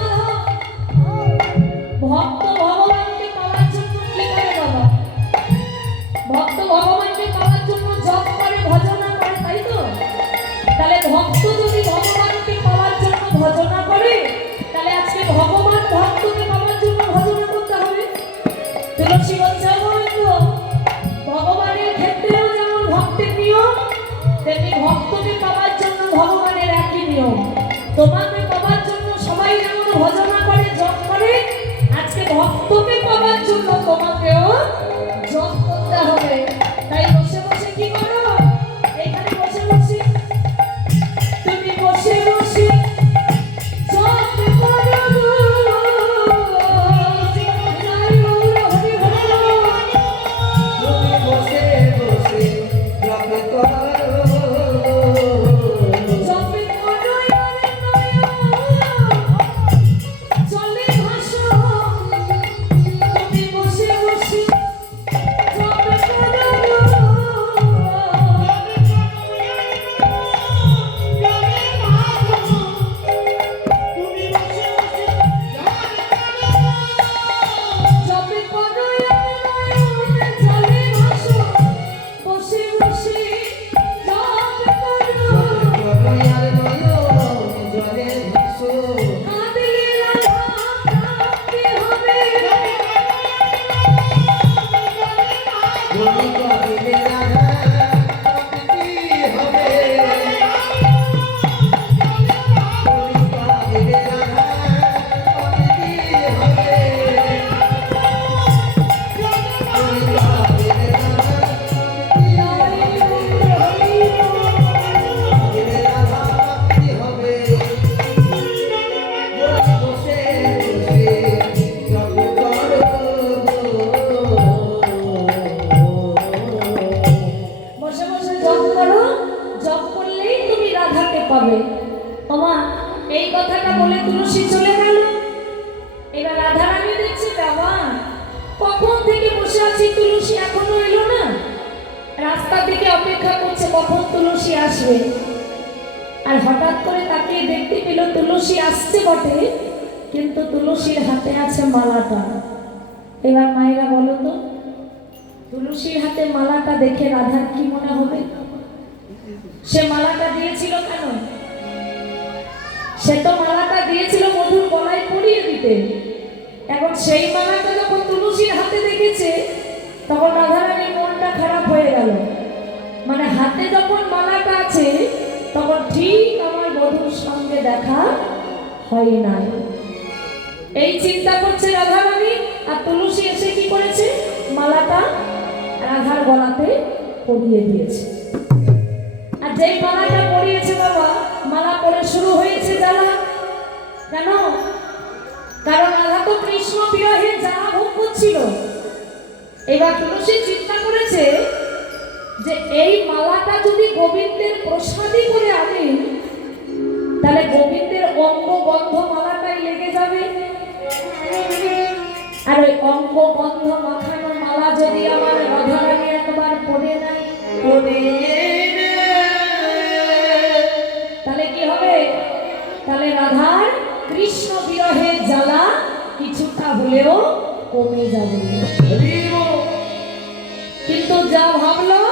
আছি তুলসী এখনো এলো না, রাস্তার দিকে অপেক্ষা করছে কখন তুলসী আসবে। আর হঠাৎ করে তাকিয়ে দেখতে পেল তুলসী আসছে বটে, কিন্তু তুলসীর হাতে আছে মালাটা। এবার মায়েরা বলো তো, তুলসীর হাতে মালাটা দেখে রাধার কি মনে হবে? সে মালাটা দিয়েছিল কেন? সে তো মালাটা দিয়েছিল মধুর গলায় পরিয়ে দিতে। এখন সেই মালাটা যখন তুলসীর হাতে দেখেছে, তখন রাধারানীর মনটা খারাপ হয়ে গেল। মানে হাতে যখন মালাটা আছে, তখন ঠিক আমার বধূর সঙ্গে দেখা হয় নাই, এই চিন্তা করছে রাধারানী। আর তুলসী এসে কি করেছে? মালাটা রাধার গলাতে পরিয়ে দিয়েছে। আর যেই মালাটা পরিয়েছে বাবা, মালা পরে শুরু হয়েছে জ্বালা। কেন? কারণ রাধা তো কৃষ্ণ বিরহে জ্বালা ভোগ করছিল। এবার তুলসী চিন্তা করেছে যে এই মালাটা যদি গোবিন্দের প্রসাদী করে আনি, তাহলে গোবিন্দের অঙ্গ গন্ধ মালাটাই লেগে যাবে। আর ওই অঙ্গ গন্ধ মাখানো মালা যদি আমার রাধারানী একবার পরে নেয়, তাহলে কি হবে? তাহলে রাধার কৃষ্ণ বিরহে জ্বালা কিছুটা হলেও কমে যাবে। কিন্তু যা ভাবলো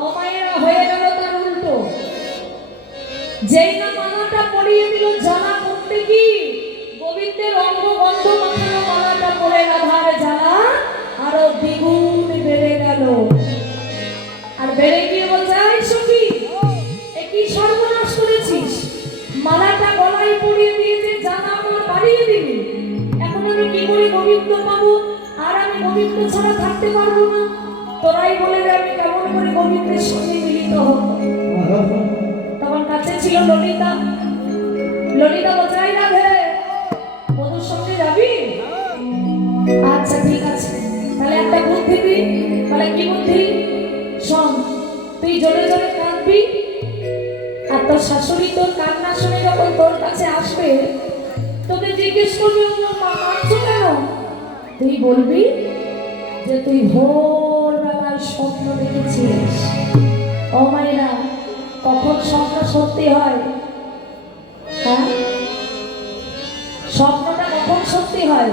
ও মায়েরা, হয়ে গেল তার উল্টো। যেই না মালাটা পরিয়ে দিল, জ্বালা করতে কি গোবিন্দের অঙ্গ গন্ধ মাখানো মালাটা পরে রাধার জ্বালা আরো দ্বিগুণ বেড়ে গেল। আর বেড়ে গিয়ে বলছে, এই সখী, এ কি সর্বনাশ করেছিস? মালাটা গলায় পরিয়ে দিয়ে যে জ্বালা আমার বাড়িয়ে দিবি। এখন আমি কি করে গোবিন্দ পাবো? আর আমি গোবিন্দ ছাড়া থাকতে পারবো না। তোরাই বলে দে আমি কেমন করে গোবিন্দের সঙ্গে মিলিত হব। তখন কাছে ছিল ললিতা। ললিতা বলছে, এই রাধে, বধূর সঙ্গে যাবি? আচ্ছা ঠিক আছে, তাহলে একটা বুদ্ধি দি। তাহলে কি বুদ্ধি? শোন, তুই জোরে জোরে কাঁদবি, আর তোর শাশুড়ি তোর কান্না শুনে যখন তোর কাছে আসবে, তোকে জিজ্ঞেস করবে, মা কাঁদছো কেন? তুই বলবি যে তুই ভোরবেলায় স্বপ্ন দেখেছিস। ও মায়েরা, কখন স্বপ্ন সত্যি হয়? হ্যাঁ, স্বপ্নটা কখন সত্যি হয়?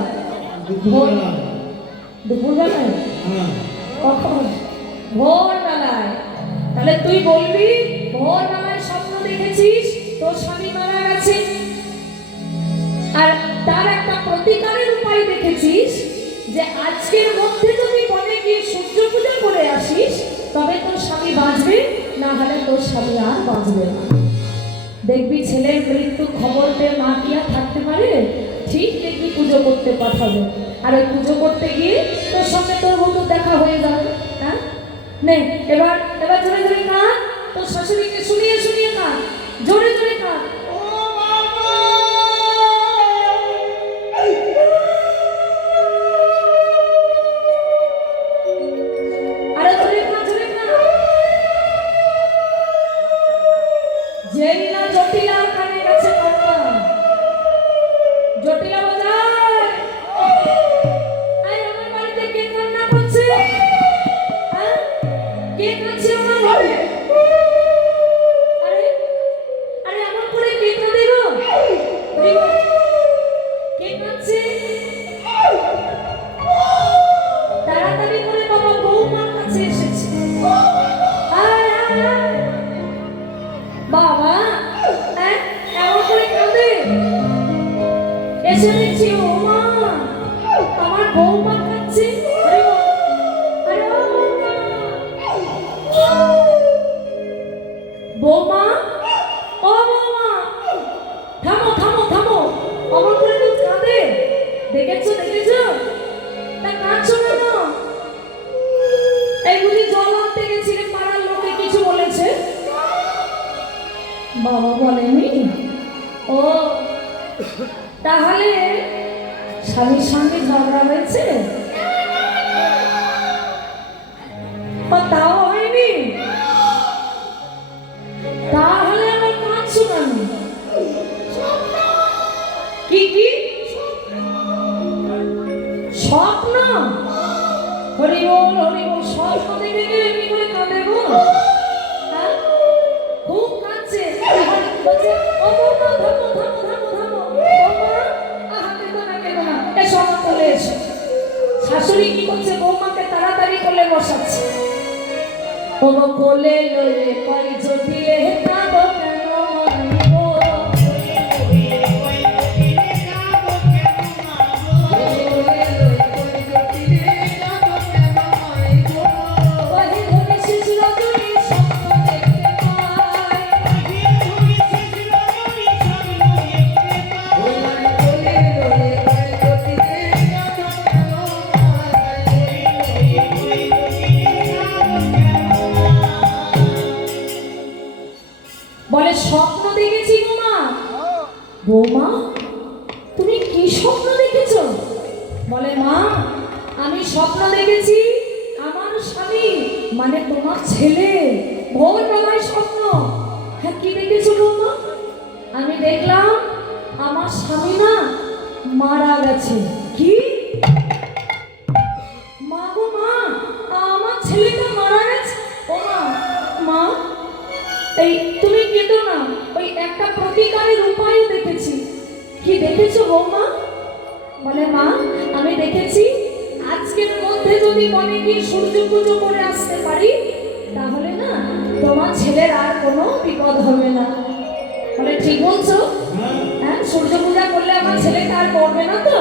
দুপুরবেলায়। কখন? ভোরবেলায়। তাহলে তুই বলবি ভোরবেলায় স্বপ্ন দেখেছিস তোর স্বামী মারা গেছে, আর তার একটা প্রতিকারের উপায় দেখেছিস যে আজকের মধ্যে যদি বনে গিয়ে সূর্য পূজা করে আসিস, তবে তোর স্বামী বাঁচবে, না হলে তোর স্বামী আর বাঁচবে না। দেখবি ছেলের মৃত্যু খবর পেয়ে মা কি আর থাকতে পারে? ঠিক দেখবি পুজো করতে পাঠাবে, আর ওই পুজো করতে গিয়ে তোর সঙ্গে তোর বন্ধু দেখা হয়ে যাবে। হ্যাঁ, নে এবার এবার জোরে জোরে কাঁদ, তোর শাশুড়িকে শুনিয়ে শুনিয়ে কাঁদ, জোরে জোরে কাঁদ। আরে জোরে কাঁদ, জোরে কাঁদ। যেই না জটিলার কানে গেছে কান্না, জটিলা বাজায়, আমার বাড়িতে কে কান্না করছে? হ্যাঁ, কে কাঁদছে আমার ঘরে? আরে আরে এমন করে কে কাঁদে গো? কে কাঁদছে? তাড়াতাড়ি করে বাবা বৌমার কাছে এসেছে। আয় আয় আয়। বাবা, এমন করে কাঁদে? এসে দেখছি ও মা, আমার বৌমা কাঁদছে। আরে ও বৌমা, ও বৌমা, থামো থামো থামো, অমন করে তো কাঁদে। দেখেছো দেখেছো? তা কাঁদছো কেন? এই বুঝি জল আনতে গেছিলে, পাড়ার লোকে কিছু বলেছে? বাবা বলেনি? ও তাহলে স্বামীর সঙ্গে ঝগড়া হয়েছে? তাও হয়নি? তাহলে আমার কাঁদছো কেন? কি কি স্বপ্ন? হরি বল স্বপ্ন দেখে গেলে এমনি করে কাঁদে গো। হ্যাঁ খুব কাঁদছে, বলছে ও বৌমা থামো থামো থামো থামো বৌমা, আহা কেঁদো না কেঁদো না, এসো আমার কোলে এসো। শাশুড়ি কি করছে, বৌমাকে তাড়াতাড়ি কোলে বসাচ্ছে। ও গো কোলে লয়ে কই জটিলে কাঁদো কেন মাগো, বলে স্বপ্ন দেখেছি গো মা। বৌমা তুমি কি স্বপ্ন দেখেছ? বলে মা আমি স্বপ্ন দেখেছি আমার স্বামী মানে তোমার ছেলে ভোরবেলায় স্বপ্ন। হ্যাঁ কি দেখেছো বৌমা? আমি দেখলাম আমার স্বামী না মারা গেছে। কি মা গো মা, আমার ছেলেটা মারা গেছে? ও মা, মা এই তুমি কেঁদো না, ওই একটা প্রতিকারের উপায়ও দেখেছি। কি দেখেছো বৌমা? বলে মা আমি দেখেছি আজকের মধ্যে যদি মনে কি সূর্য পুজো করে আসতে পারি তাহলে না তোমার ছেলের আর কোনো বিপদ হবে না। বলে ঠিক বলছো? হ্যাঁ সূর্য পূজা করলে আমার ছেলেটা আর পড়বে না তো?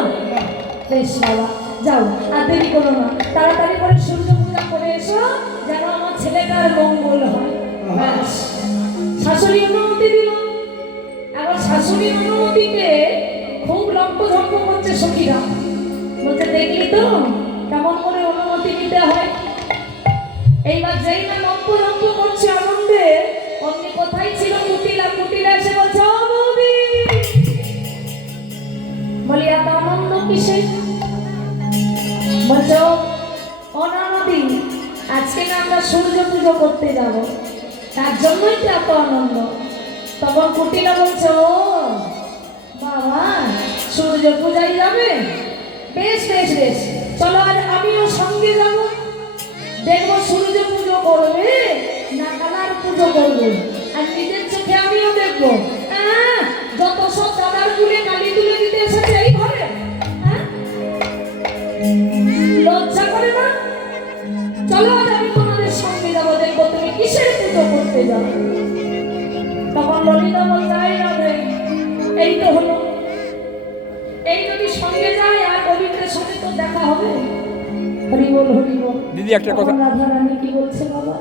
বেশ বাবা যাও, আর দেরি করো না, তাড়াতাড়ি করে সূর্য পূজা করে এসো যেন আমার ছেলেটার মঙ্গল হয়। ব্যাস শাশুড়ি অনুমতি দিল। এবার শাশুড়ির অনুমতিতে খুব লম্পঝম্প করছে সখীরা, বলছে দেখলি তো কেমন করে অনুমতি নিতে হয়। এইবার যেই না লম্পঝম্প করছে আনন্দে, অমনি কোথায় ছিল কুটিলা, কুটিলা এসে বলছে ও বৌদি। বলি এত আনন্দ কিসে? বলছে ও ননদি আজকে না আমরা সূর্য পুজো করতে যাব, তার জন্যই তো এত আনন্দ। তখন কুটিলা বলছে ও বাবা সূর্য পূজায় যাবে, বেশ বেশ বেশ চলো আর আমিও সঙ্গে যাব, দেখবো সূর্য পুজো করবে না কালার পুজো করবে, আর নিজের চোখে আমিও দেখবো। যত সব দাদার গুলে কালি তুলে দিতে এসেছে এই ঘরে, লজ্জা করে না? চলো আর আমি তোমাদের সঙ্গে যাবো, দেখবো তুমি কিসের পুজো করতে যাও। তখন ললিতা বলছে এই তো হলো, এই যদি সঙ্গে যায় আর গোবিন্দের সঙ্গে তো দেখা হবে। হরি বল হরি বল। দিদি একটা কথা, রাধা রানী কি বলছে বাবা?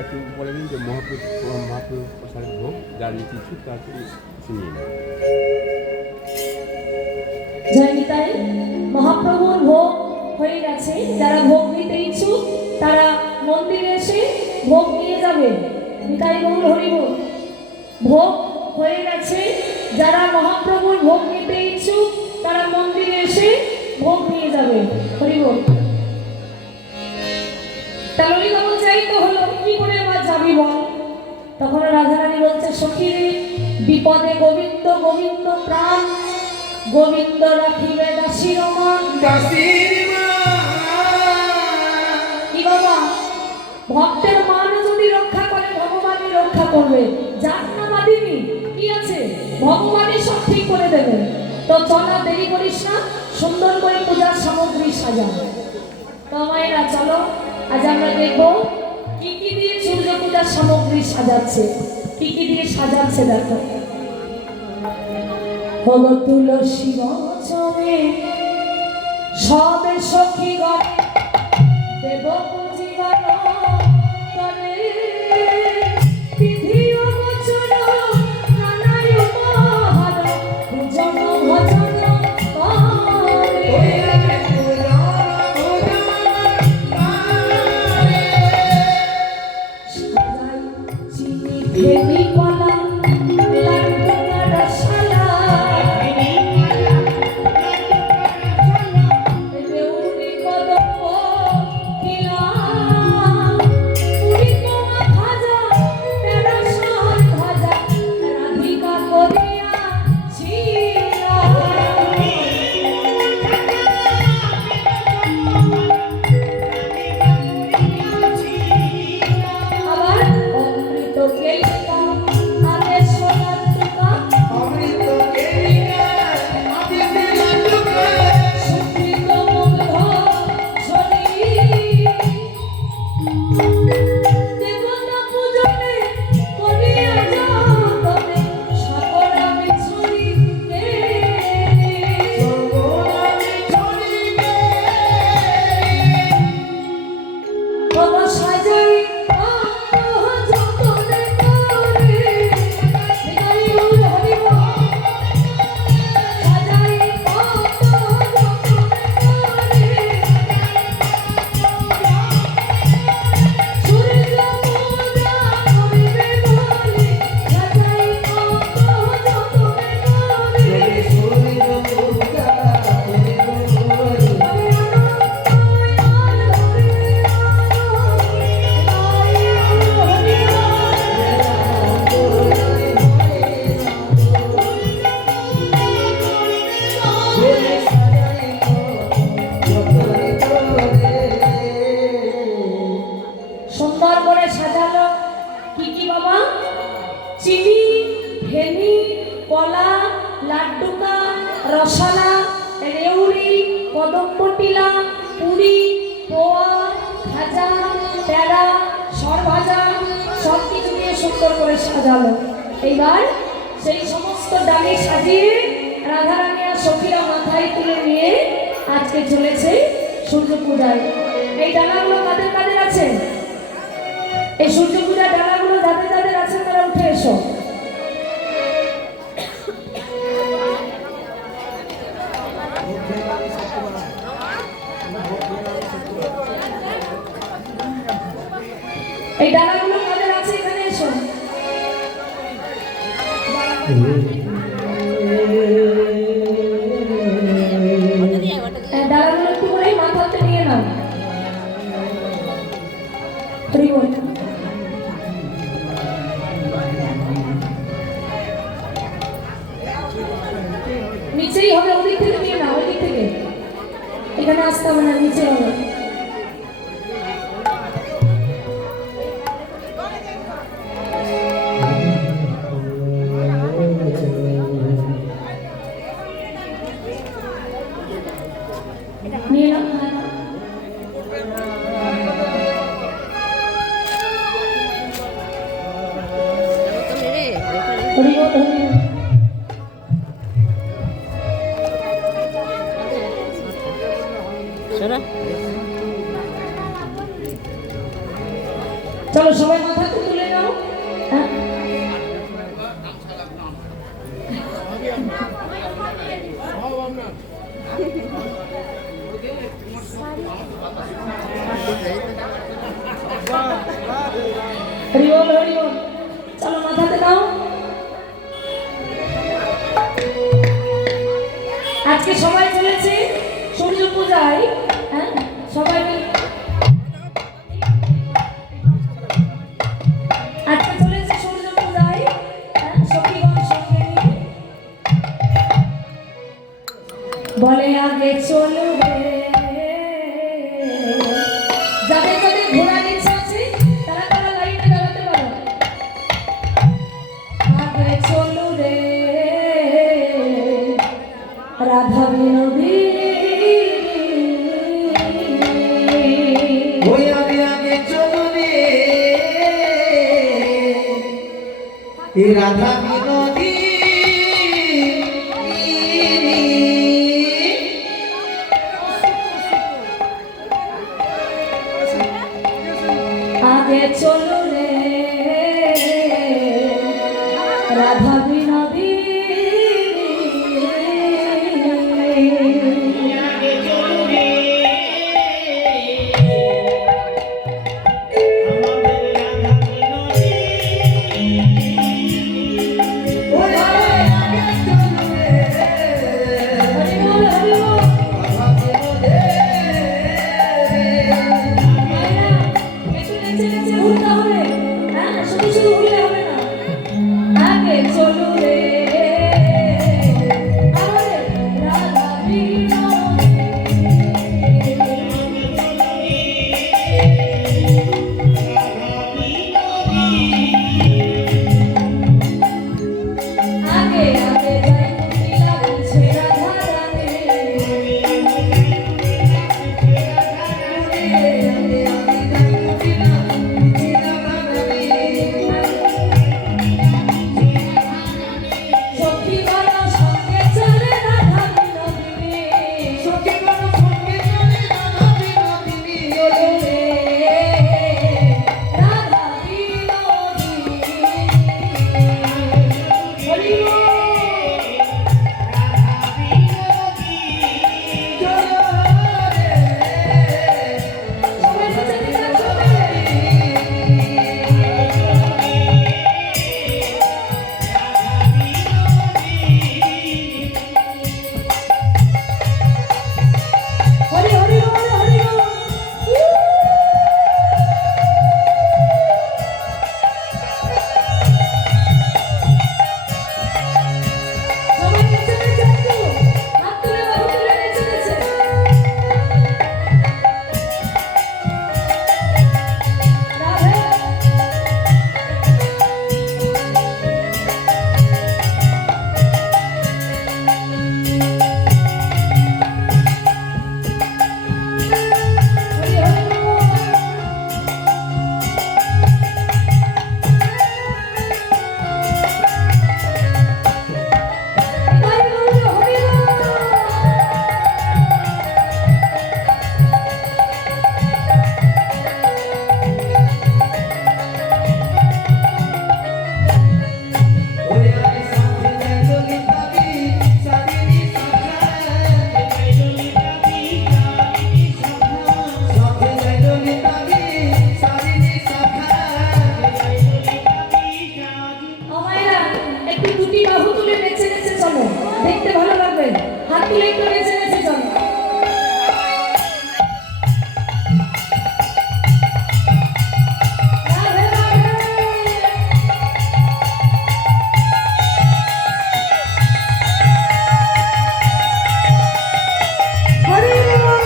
একটু বলে দিন যে মহাপ্রভু প্রসাদের ভোগ যার নিচে ইচ্ছুক তাকে শুনিয়ে নেন। জয় নিতাই, মহাপ্রভুর ভোগ হয়ে গেছে, যারা ভোগ নিতে ইচ্ছুক তারা মন্দিরে এসে ভোগ নিয়ে যাবে। নিতাই বল হরি বল। ভোগ হয়ে গেছে, যারা মহাপ্রভুর ভোগ নিতে ইচ্ছুক তারা মন্দিরে এসে ভোগ নিয়ে যাবে। হরি বল। তা ললিতা বলছে এই তো হলো, কি করে এবার যাবি বল? তখন রাধারানী বলছে সখী রে বিপদে গোবিন্দ গোবিন্দ প্রাণ, গোবিন্দ রাখিবে দাসীর মান। কি বাবা ভক্তের মান যদি রক্ষা করে ভগবানই রক্ষা করবে, যার নাম আদিনি কি আছে ভগবানই সব ঠিক করে দেবে। তো চলা দেরি করিস না, সুন্দর করে পূজার সামগ্রী সাজা। তো মায়েরা চলো আজ আমরা দেখবো কি কি দিয়ে সূর্য পূজার সামগ্রী সাজাচ্ছে, কি কি দিয়ে সাজাচ্ছে দেখো। হলো তুলসী বচনে সবে সখীগণ দেব পুজিবার করে, তিথি ও বচন নানা উপহার পূজন ভজন করে। সাজাই চিনি ভেলি কলা লাড্ডু রসমালাই, দেউরি কদম্ব কিলা ভান্ডুকা, রসালা, রেউড়ি, কদম্বটিলা, পুরি, পোয়া, খাজা, প্যাড়া, সরভাজা সব কিছু দিয়ে সুন্দর করে সাজালো। এইবার সেই সমস্ত ডালি সাজিয়ে রাধারানী আর সখীরা মাথায় তুলে নিয়ে আজকে চলেছে সূর্য পূজায়। এই ডালাগুলো কাদের কাদের আছে? এই সূর্য পূজার ডালাগুলো যাদের যাদের আছে তারা উঠে এসো। এই ডালাগুলো কাদের আছে এখানে এসো। ডালাগুলো একটু করে মাথাতে নিয়ে নাও। নিচেই হবে, ওদিক থেকে নিয়ে নাও, ওদিক থেকে এখানে আসতে হবে না, নিচে হবে। নিয়ে নাও। হরি বল, হরি বল। চলো সবাই মাথাতে তুলে নাও। হ্যাঁ? হরি বল, হরি বল। চলো মাথাতে নাও। আজকে সবাই চলেছে সূর্য পূজায়। হ্যাঁ, সবাই আজকে চলেছে সূর্য পূজায়। হ্যাঁ, সখীগণ সঙ্গে নিয়ে বলে আগে চলবে। যাদের যাদের ঘোরার ইচ্ছা আছে তারা তারা লাইনে দাঁড়াতে পারো। আগে চলো রে রাধা বিনোদী। ওই আগে আগে চলো রে এ রাধা বিনোদী। আগে চলো রে রাধা বিনোদী। আগে চলো রে আমাদের রাধা বিনোদী। দেখতে ভালো লাগবে। হাত তুলে একটু নেচে নেচে চলো। রাধে রাধে। হরি বল।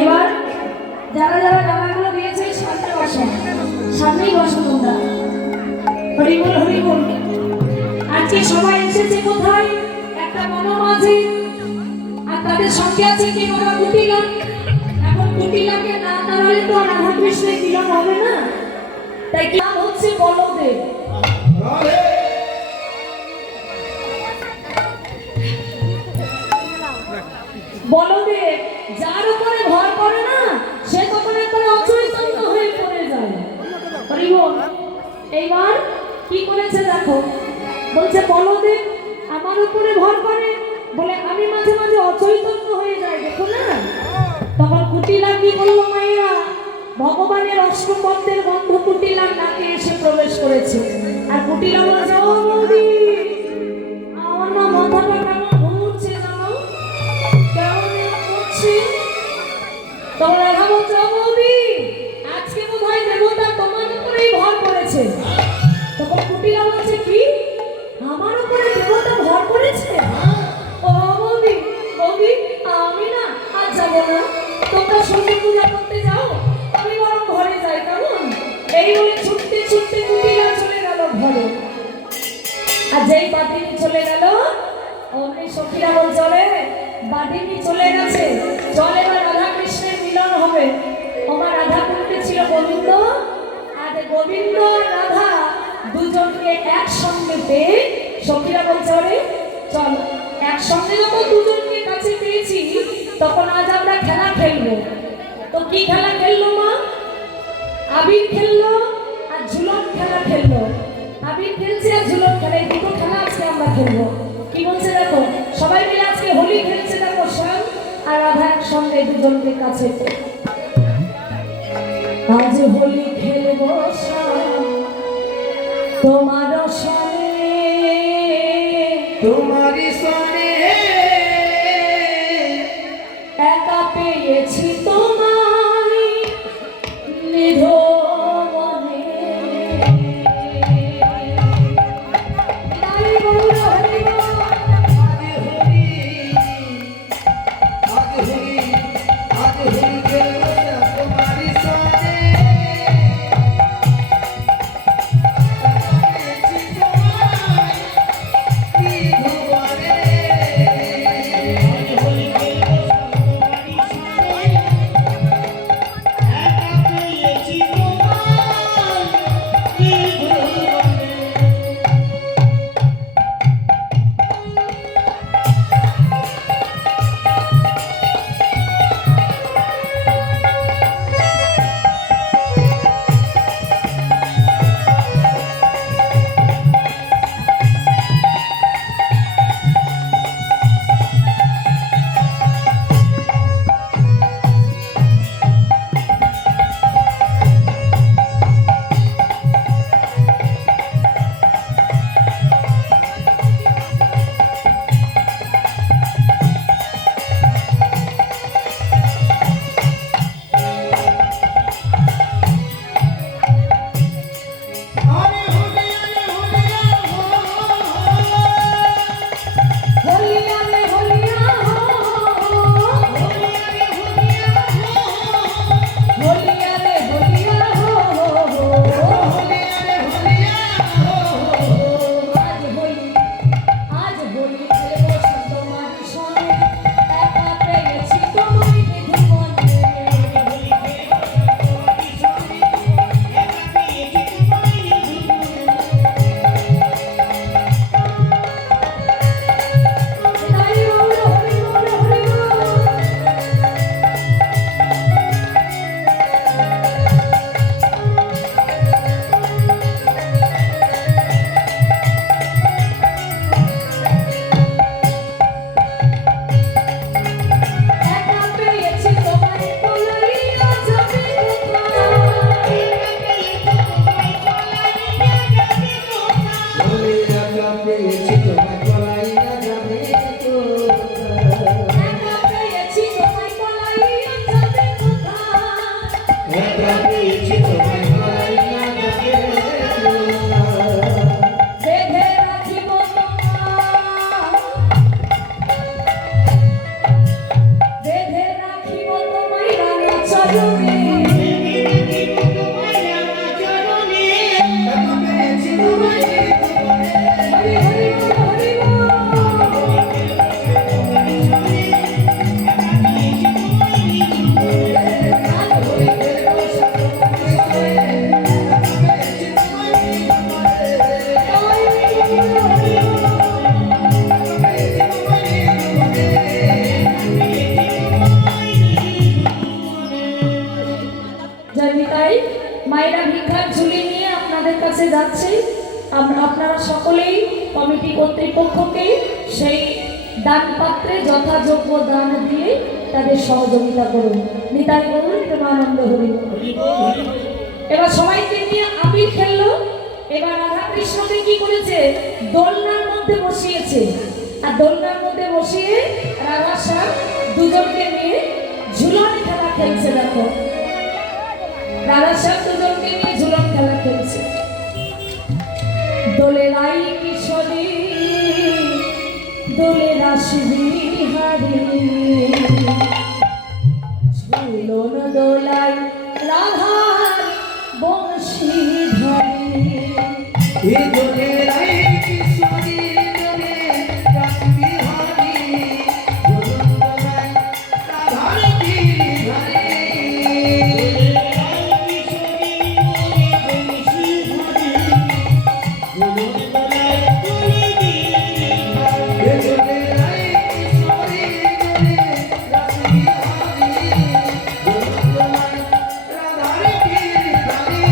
এবার যারা যারা ডালাগুলো দিয়েছে সামনে বসো, সামনেই বসো তোমরা। হরি বল হরি বল। আজকে সবাই এসেছে কোথায়? একটা মনোমাঝি, আর তাদের সঙ্গে আছে কি বাবা কুটিলা। এখন কুটিলাকে না তাড়ালে তো রাধা কৃষ্ণের মিলন হবে না, তাই কি নাম হচ্ছে বলদেব। বলদেব যার উপরে ভর করে না, সে তখন একবার অচৈতন্য হয়ে পড়ে যায়। হরি বল। এইবার কি করেছে দেখো, বলছে বলদেব আমার উপরে ভর করে বলে আমি মাঝে মাঝে অচৈতন্য হয়ে যাই, দেখো না। তখন কুটিলা কি করলো মাইয়া, ভগবানের অষ্টপদ্মের গন্ধ কুটিলার নাকে এসে প্রবেশ করেছে। আর কুটিলা বলছে ও বৌদি, আমার না মাথাটা কেমন ঘুরছে জানো, কেমন করছে। তখন রাধা বলছে ও বৌদি, আজকে বোধহয় দেবতা তোমার উপরেই ভর করেছে। তখন কুটিলা বলছে কি, আমার উপরে দেবতা ভর করেছে? ও বৌদি, বৌদি আমি না আজ যাবো না, তোমরা সূর্য পূজা করতে যাও, আমি বরং ঘরে যাই কেমন। এই বলে ছুটতে ছুটতে কুটিলা চলে গেল ঘরে। আর যেই বাদিনী চলে গেল, অমনি সখীরা বলছে ওরে বাদিনী চলে গেছে, চল এবার রাধা কৃষ্ণের মিলন হবে। আমার রাধা কুণ্ডে ছিল গোবিন্দ, আর গোবিন্দ আর রাধা দুজনকে একসঙ্গে পেয়ে সখীরা বলছে ওরে চল, একসঙ্গে যখন দুজনকে কাছে পেয়েছি তখন আজ আমরা খেলা খেলবো। তো কি খেলা খেললো মা? আবির খেললো আর ঝুলন খেলা খেললো। আবির খেলছে আর ঝুলন খেলা, এই দুটো খেলা আজকে আমরা খেলবো। কি বলছে দেখো, সবাই মিলে আজকে হোলি খেলছে দেখো, শ্যাম আর রাধা একসঙ্গে দুজনকে কাছে পেয়ে। আজ হোলি খেলবো শ্যাম তোমার সনে, তোমারি সনে একা পেয়েছি তোমায় নিধনে। তাই বলো হরি বল। আজ হোলি খেলবো তোমারি সনে, কর্তৃপক্ষকে সেই দান পাত্রে যথাযোগ্য দান দিয়ে তাদের সহযোগিতা করুন। নিতাই গৌর প্রেমানন্দ হরি বল। এবার সবাইকে নিয়ে আবির খেললো। এবার রাধা কৃষ্ণকে কি করেছে, দোলনার মধ্যে বসিয়েছে, আর দোলনার মধ্যে বসিয়ে রাধা শ্যাম দুজনকে নিয়ে ঝুলন খেলা খেলছে। দেখো রাধা শ্যাম দুজনকে নিয়ে ঝুলন খেলা খেলছে। দোলে লাই কিশোরী দোলে রাসবিহারী ঝুলন দোলাই রাধার বংশীধারী। এ দোলে লাই কিশোরী দোলে রাসবিহারী ঝুলন দোলাই রাধার গিরিধারী। এ দোলে লাই কিশোরী দোলে রাসবিহারী ঝুলন দোলাই রাধার গিরিধারী।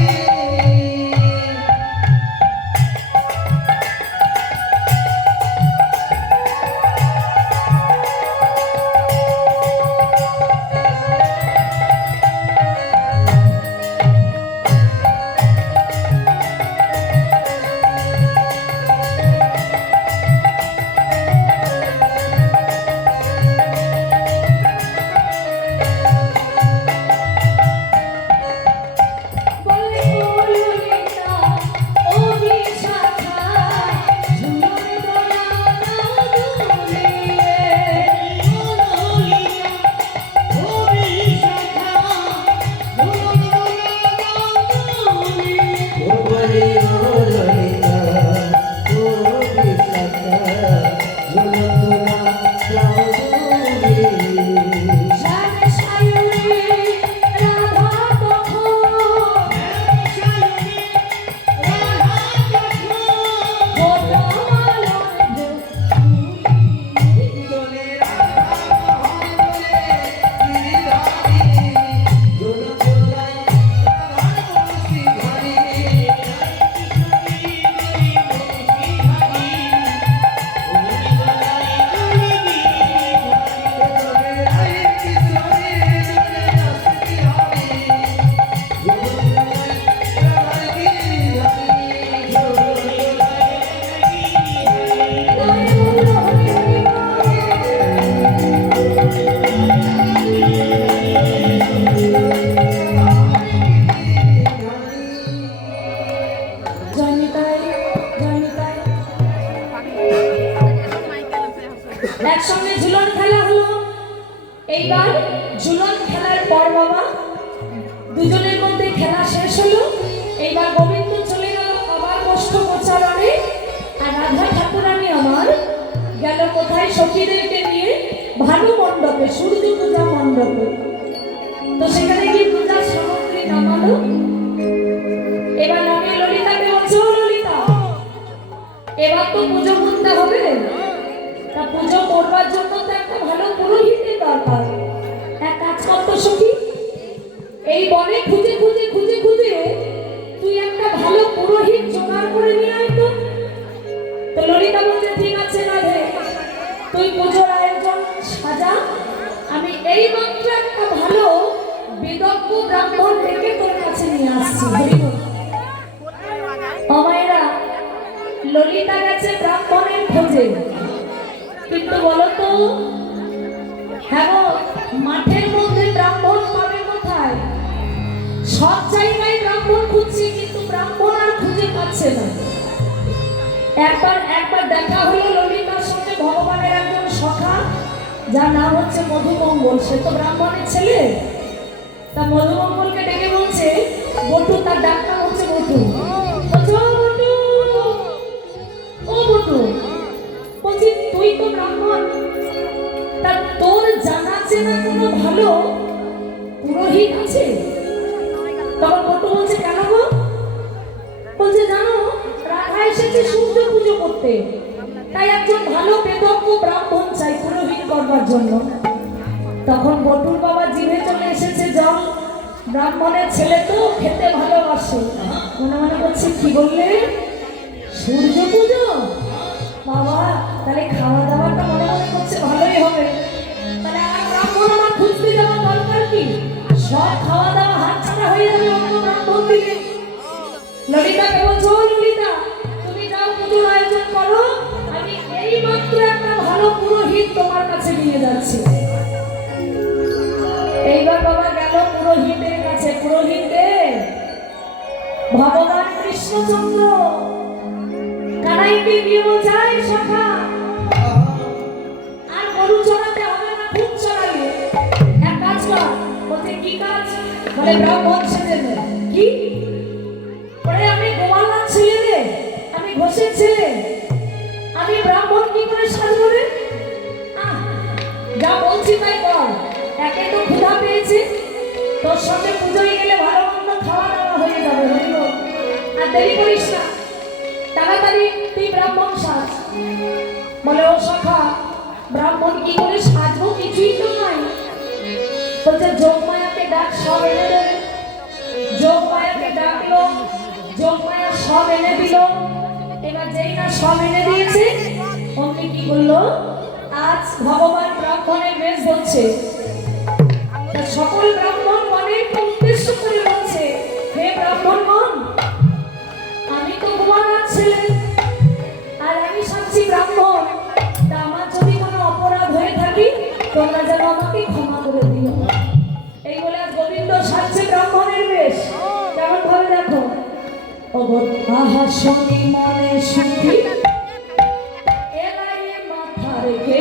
বলে ললিতা ও বিশাখা ঝুলন দোলা দুলিয়ে। ও বলি ও ললিতা ও বিশাখা ঝুলন দোলা রাধুরি। শ্যাম সায়নী রাধা তখন গোপালন দোলে রাধা মোহন দোলে গিরিধারী ঝুলন দোলাই রাধার বংশীধারী। দোলে লাই কিশোরী দোলে রাসবিহারী ঝুলন দোলাই রাধার জয়নিতাই জয়নিতাই। একসঙ্গে ঝুলন খেলা হলো। এইবার ঝুলন খেলার পর বাবা দুজনের মধ্যে খেলা শেষ হলো। এইবার গোবিন্দ চলে গেল আবার কষ্ট প্রচারণে, আর রাধা ঠাকুরানী আমার গেল কোথায়, সখীদেরকে নিয়ে ভানু মণ্ডপে, সূর্য পূজা মণ্ডপে। তো সেখানে কি পূজার সামগ্রী নামালো। এবার নামিয়ে ললিতাকে বলছে, ও ললিতা এবার তো পুজো করতে হবে, তা পুজো করবার জন্য তো একটা ভালো পুরোহিতের দরকার। এক কাজ কর তো সখী, এই বনে খুঁজে খুঁজে খুঁজে খুঁজে তুই একটা ভালো পুরোহিত জোগাড় করে নিয়ে আয় তো। তো ললিতা বলছে, ঠিক আছে রাধে, তুই পুজোর আয়োজন সাজা, আমি এই মাত্র একটা ভালো বিদগ্ধ ব্রাহ্মণ ডেকে তোর কাছে নিয়ে আসছি। হরি বল। ও মায়েরা, ললিতা গেছে ব্রাহ্মণের খোঁজে, কিন্তু বলতো হ্যাঁ গো, মাঠের মধ্যে ব্রাহ্মণ পাবে কোথায়? সব জায়গায় ব্রাহ্মণ খুঁজছি, কিন্তু ব্রাহ্মণ আর খুঁজে পাচ্ছে না। একবার দেখা হলো ললিতার সঙ্গে ভগবানের একজন সখা, যার নাম হচ্ছে মধুমঙ্গল, সে তো ব্রাহ্মণের ছেলে। তা মধুমঙ্গলকে ডেকে বলছে, বটু, তার ডাক্তার হচ্ছে বটু। বলছে, ও বটু, ও বটু, বলছি তুই তো ব্রাহ্মণ, তা তোর জানা চেনা কোনো ভালো পুরোহিত আছে? তখন বটু বলছে, কেন গো? বলছে, জানো রাধা এসেছে সূর্য পুজো করতে, তাই একজন ভালো বেদজ্ঞ ব্রাহ্মণ চাই পুরোহিত করবার জন্য। তখন বটুর বাবা জিভে চলে এসেছে জল, ব্রাহ্মণের ছেলে তো খেতে ভালোবাসে। মনে মনে করছে, কি বললে? সূর্য পুজো? বাবা, তাহলে খাওয়া দাওয়াটা মনে মনে করছে ভালোই হবে। তাহলে আর ব্রাহ্মণ আমার খুঁজতে যাওয়ার দরকার কি? সব খাওয়া দাওয়া হাতছাড়া হয়ে যাবে অন্য ব্রাহ্মণ দিলে। ললিতাকে বলছো, "ও ললিতা, তুমি যাও পুজোর আয়োজন করো, আমি এই মাত্র একটা ভালো পুরোহিত তোমার কাছে নিয়ে যাচ্ছি।" এইবার বাবা গেল পুরোহিতের কাছে। পুরোহিতে ভগবান কৃষ্ণচন্দ্র কানাইকে গিয়ে বোঝায়, সখা আর গরু চড়াতে হবে না, খুব চড়ালে এক কাজ কর। বলতে কি কাজ? বলে ব্রাহ্মণ সেজে নে। কি? বলে আমি গোয়ালার ছেলে রে, আমি ঘোষের ছেলে, আমি ব্রাহ্মণ কি করে সাজবো রে? যা বলছি তাই কর। একে তো ক্ষুধা পেয়েছে, তোর সঙ্গে পুজোয় গেলে ভালো মন্দ খাওয়া দাওয়া হয়ে যাবে, হইল। আর দেরি করিস না, তাড়াতাড়ি তুই ব্রাহ্মণ সাজ। বলে ও সখা, ব্রাহ্মণ কি করে সাজবো? কিছুই তো নয়। বলছে যোগমায়াকে ডাক, সব এনে দেবে। যোগমায়াকে ডাকলো, যোগমায়া সব এনে দিল। এবার যেই না সব এনে দিয়েছে, অমনি কি করলো? আজ ভগবান ব্রাহ্মণের বেশ হচ্ছে। সকল ব্রাহ্মণ মনেরকে উদ্দেশ্য করে বলছে, হে ব্রাহ্মণগণ, আমি তো গোয়ালার ছেলে আর আমি সাচ্ছি ব্রাহ্মণ। তা আমার যদি কোনো অপরাধ হয়ে থাকি, তোমরা যেন আমাকে ক্ষমা করে দিও। এই বলে আজ গোবিন্দ সাজছে ব্রাহ্মণের বেশ। কেমন ভাবে দেখো, আহা সঙ্গী মনে সুখী এলাই মাথা রেখে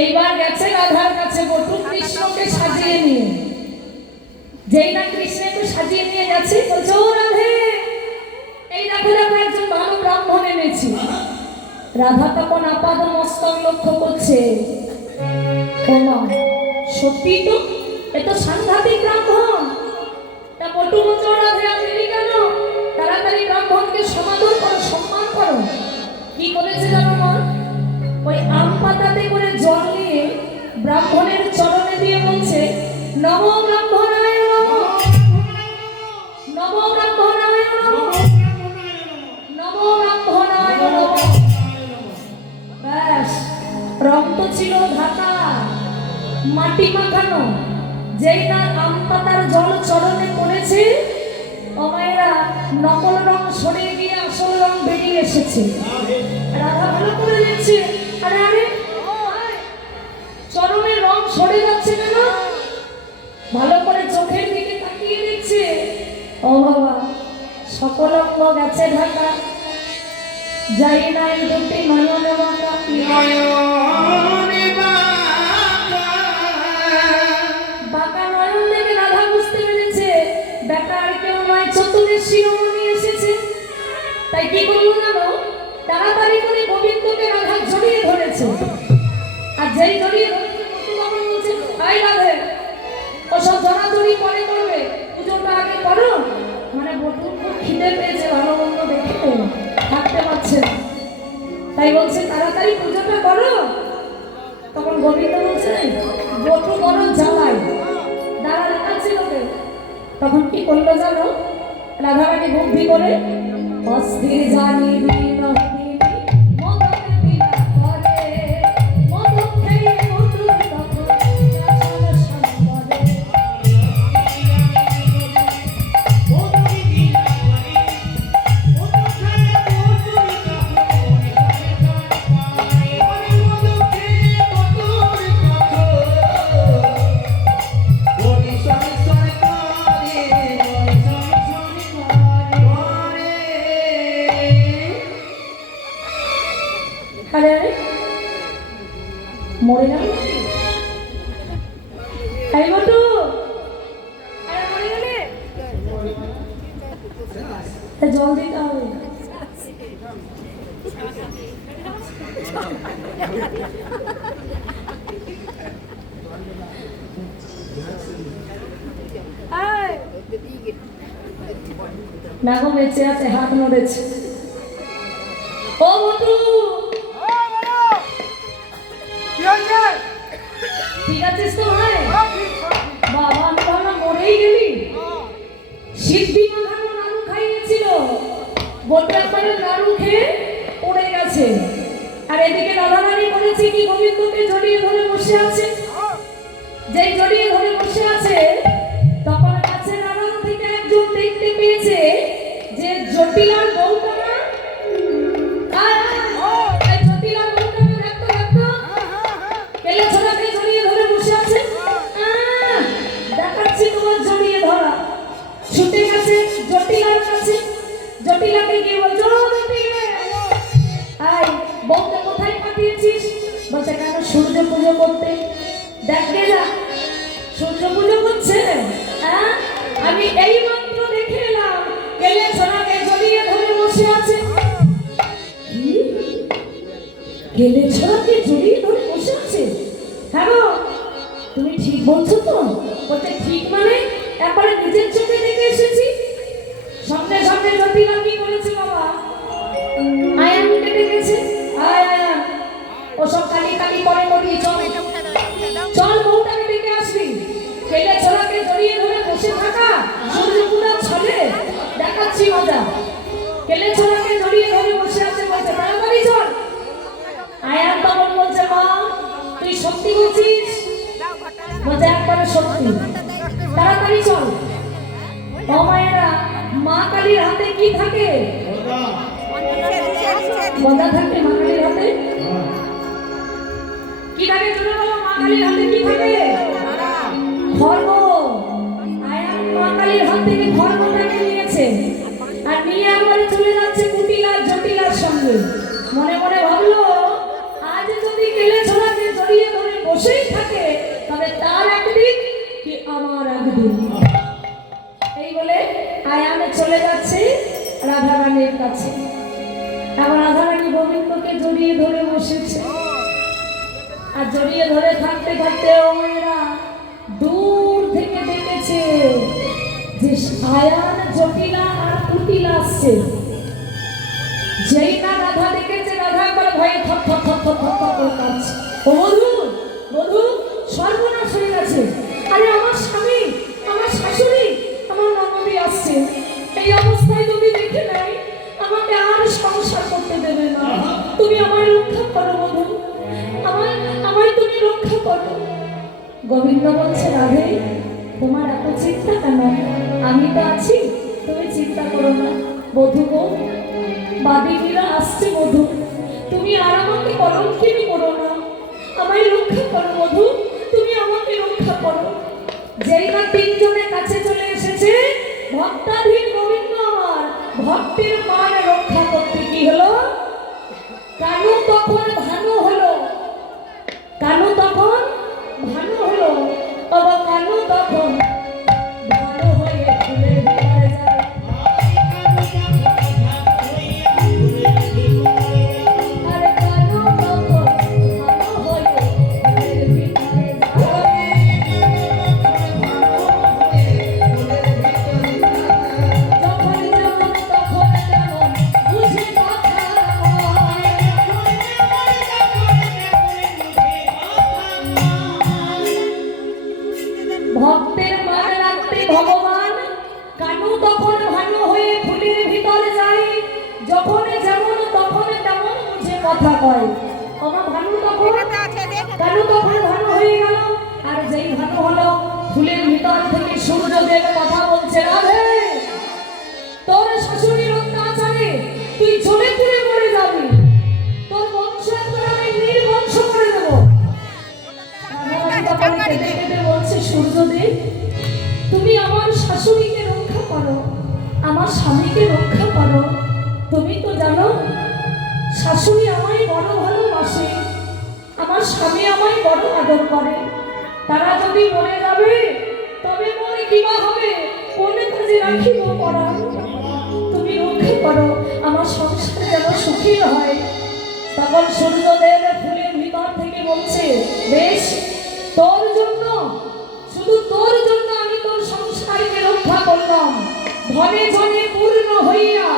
এইবার গেছে রাধার কাছে বটু কৃষ্ণকে সাজিয়ে নিয়ে। যেই না কৃষ্ণকে সাজিয়ে নিয়ে গেছে, বলছে ও রাধে, এই দেখো দেখো একজন ভালো ব্রাহ্মণ এনেছি। রাধা তখন আপাদ মস্তক লক্ষ্য করছে। সত্যি তো, এ তো সাংঘাতিক ব্রাহ্মণ। তা বটু বলছে রাধে আপনি কেন? তাড়াতাড়ি ব্রাহ্মণকে সমাদর করো, সম্মান করো। কি করেছে জানো মা? ওই আম পাতাতে করে জল নিয়ে ব্রাহ্মণের চরণে দিয়ে বলছে, নম ব্রাহ্মণায় নমঃ, নম ব্রাহ্মণায় নমঃ, নম ব্রাহ্মণায় নমঃ। ব্যাস, রক্ত ছিল ঢাকা, মাটি মাখানো। যেই না আম পাতার জল চরণে পড়েছে, ও মায়েরা, নকল রং সরে গিয়ে আসল রং বেরিয়ে এসেছে। রাধা ভালো করে দেখছে, আরে আরে চরণের রং সরে যাচ্ছে কেন? ভালো করে চোখের দিকে তাকিয়ে দেখছে, ও বাবা, সকল অঙ্গ গেছে ঢাকা, যাই নাই দুটি নয়ন বাঁকা। নয়নে বাঁকা নয়ন দেখে রাধা বুঝতে পেরেছে বেটা আর কেউ নয়, চতুরের শিরোমণি এসেছে। তাই কি করলো জানো? তাড়াতাড়ি করে গোবিন্দকে রাধা জড়িয়ে ধরেছে। আর যেই জড়িয়ে ধরেছে, বন্ধু বলছে, আই রাধে, ওসব জড়াজড়ি পরে করবে, পুজোটা আগে করো। মানে বন্ধুর খুব খিদে পেয়েছে, ভালো মন্দ দেখে থাকতে পারছে না, তাই বলছে তাড়াতাড়ি পুজোটা করো। তখন গোবিন্দ বলছে, বটু বড় জ্বালাই, দাঁড়া দেখাচ্ছিল ওকে। তখন কি করলো জানো? রাধারানী বুদ্ধি করে, অস্থির জানি বিনোদিনী মদন বিনা করে, মদ খেয়ে মধুর তখন রাসায়ন সম্পদে। আরে আরে মরে গেল নাকি? আরে বটু, আরে মরে গেলে? তা জল দিতে হবে। না গো, বেঁচে আছে, হাত নড়েছে। ও বটু, ঠিক আছিস তো ভাই? বাবা, আমি ভাবলাম মরেই গেলি। সিদ্ধি মাখানো নাড়ু খাইয়েছিল, বটু একবারে নাড়ু খেয়ে পড়ে গেছে। আর এদিকে রাধারানী বলেছে কি, গোবিন্দকে জড়িয়ে ধরে বসে আছে। যেই জড়িয়ে ধরে বসে আছে, তখন কাছে নারায়ণ থেকে একজন দেখতে পেয়েছে যে জটিলার বউটা না, জটিলার বউটা না, দেখতো দেখতো কেলে ছোড়াকে জড়িয়ে ধরে বসে আছে। দেখাচ্ছি তোমার জড়িয়ে ধরা। ছুটে গেছে জটিলার কাছে, জটিলাকে গিয়ে বলছো, আই বউকে কোথায় পাঠিয়েছিস? বলছে, কেন? সূর্য পুজো করতে। দেখে যা, সূর্য পুজো করছে। আমি এই মাত্র দেখে এলাম, কেলে ছোড়াকে জড়িয়ে ধরে বসে আছে। কেলে ছোড়াকে জড়িয়ে ধরে বসে আছে? হ্যাঁ গো, তুমি ঠিক বলছো তো? বলতে, ঠিক মানে একবারে নিজের চোখে দেখে এসেছি। সঙ্গে সঙ্গে জটিলা কি করেছে বাবা? আয়ান কেটে গেছে। আয়ান, ওসব কালি কালি করে করি, চল চল বউটাকে ডেকে আসবি। কেলে ছোড়াকে জড়িয়ে ধরে বসে থাকা সূর্যপুরা ছলে দেখাচ্ছি মজা। কেলে ছোড়াকে জড়িয়ে ধরে বসে আছে, বলছে তাড়াতাড়ি চল। আয়ান তখন বলছে, মা তুই সত্যি বলছিস? বলছে, একবারে সত্যি, তাড়াতাড়ি চল। ও মায়েরা, মা কালীর হাতে কি থাকে? গদা থাকে মা কালীর হাতে। কি থাকে জোরে বলো, মা কালীর হাতে কি থাকে? খড়গ। আয়ান মা কালীর হাত থেকে খড়গটাকে নিয়েছে, আর নিয়ে একবারে চলে যাচ্ছে কুটিলা জটিলার সঙ্গে। মনে মনে ভাবলো, আজ যদি কেলে ছোড়াকে জড়িয়ে ধরে বসেই থাকে, তবে তার একদিন কি আমার একদিন। এই বলে আয়ানে চলে যাচ্ছে রাধারানীর কাছে। এখন রাধারানী গোবিন্দকে জড়িয়ে ধরে বসেছে। আর জড়িয়ে ধরে থাকতে থাকতে ওরা দূর থেকে দেখেছে যে আয়ান, জটিলা আর কুটিলা আসছে। যেই না রাধা দেখেছে, রাধা একবার ভয়ে থর থর থর থর থর করে কাঁপছে। ও বধূ, বধূ, সর্বনাশ হয়ে গেছে। আরে আমার স্বামী, আমার শাশুড়ি, আমার ননদি আসছে, এই অবস্থায় যদি দেখে নেয় আমাকে আর সংসার করতে দেবে না। তুমি আমায় রক্ষা করো বধূ, আমায় তুমি রক্ষা করো। গোবিন্দ বলছে, রাধে তোমার এত চিন্তা কেন? আমি তো আছি, তুমি চিন্তা করো না। বধূ গো, বাদিনীরা আসছে বধূ, তুমি আর আমাকে কলঙ্কিনী করো না, আমায় রক্ষা করো বধূ, তুমি আমাকে রক্ষা করো। যেই না তিনজনের কাছে চলে এসেছে, ভক্তাধীন গোবিন্দ আমার ভক্তের মান রক্ষা করতে কি হলো? কানু তখন ভানু হলো, কানু তখন ভানু হলো, বাবা কানু তখন ভানু হয়ে ফুলের ভিতরে যায়। আর কানু তখন ভানু হয়ে ফুলের ভিতরে যায়। যখন যেমন তখন তেমন বুঝে কথা হয়। ভক্তের মান রাখতে ভগবান কানু তখন ভানু হয়ে ফুলের ভিতরে যায়। যখন যেমন তখন তেমন বুঝে কথা কয়। আমার ভানু তখন কানু তখন ভানু হয়ে গেল। আর যেই ভানু হলো, ফুলের ভিতর থেকে সূর্যদেব কথা বলছে, রাধে তোর শাশুড়ির অত্যাচারে তুই জ্বলে পুড়ে মরে যাবি, তোর বংশ একবার আমি নির্বংশ করে দেবো। বলছে, সূর্যদেব তুমি আমার শাশুড়িকে রক্ষা করো, আমার স্বামীকে রক্ষা করো। তুমি তো জানো শাশুড়ি আমায় বড় ভালোবাসে, আমার স্বামী আমায় বড় আদর করে। তারা যদি মরে যাবে তবে মরে কিবা হবে, কোন কাজে রাখিব পড়া। তুমি রক্ষা করো, আমার সংসার যেন সুখী হয়। তখন সূর্যদেব ফুলের ভিতর থেকে বলছে, বেশ তোর জন্য, শুধু তোর জন্য আমি তোর সংসারকে রক্ষা করলাম। ধনে জনে পূর্ণ হইয়া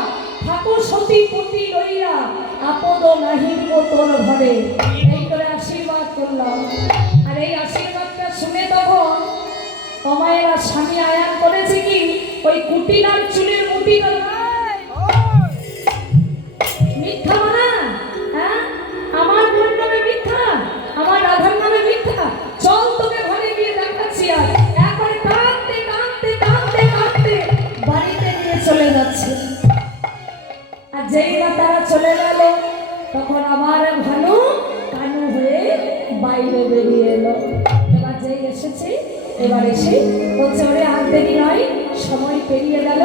ঠাকুর সতী পতি লইয়া আপদ নাহিব তোর ঘরে, এই করে আশীর্বাদ করলাম। আর এই আশীর্বাদটা শুনে তখন অমায়েরা স্বামী আয়ান করেছে কি, ওই কুটিলার চুলের মুটিটা মিথ্যা মানা, হ্যাঁ আমার বোন নামে মিথ্যা, আমার রাধার নামে মিথ্যা, চল তোকে ঘরে গিয়ে দেখাচ্ছি। আর একবারে কাঁদতে কাঁদতে কাঁদতে কাঁদতে বাড়িতে নিয়ে চলে যাচ্ছে। আর যেই না তারা চলে গেল, তখন আবার ভানু কানু হয়ে বাইরে বেরিয়ে এলো। এবার যেই এসেছে, এবার এসে বলছে, ওরে আর দেরি নয়, সময় পেরিয়ে গেল,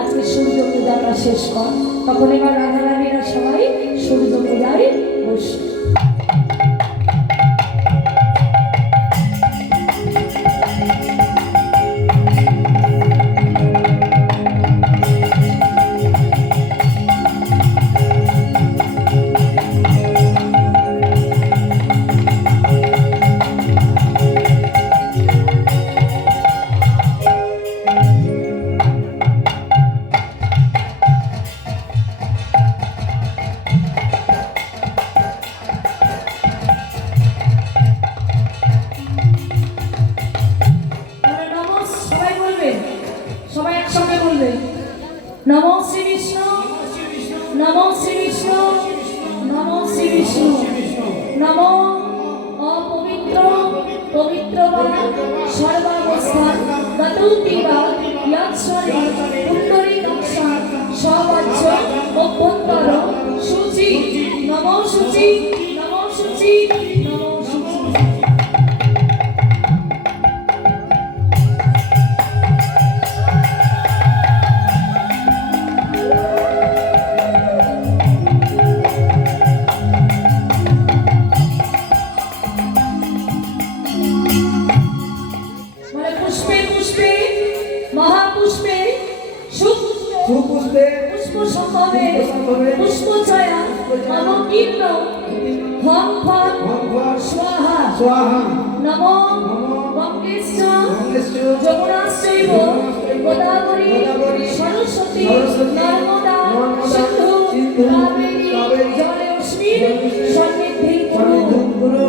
আজকে সূর্য পূজাটা শেষ কর। তখন এবার রাধারানীরা সবাই সূর্য পূজায় বসে। সবাই একসঙ্গে বলবে, নমো শ্রী বিষ্ণু, নমো শ্রী বিষ্ণু, নমো শ্রী বিষ্ণু, নমো অপবিত্র পবিত্র বা সর্বাবস্থান গতৌপিবা ইয়াৎসরি পুণ্ডরী কক্ষা সবাচ্য অভ্যন্তর শুচি, নমো শুচি, নমো শুচি, নমো শুচি। পুষ্পচয়া নমকীর্ণ হং ফং স্বাহা स्वाहा নমো গঙ্গেশ্চ যমুনাশ্চৈব গোদাবরী সরস্বতী নর্মদা সিন্ধু কাবেরী জলেস্মিন সন্নিধিং কুরু।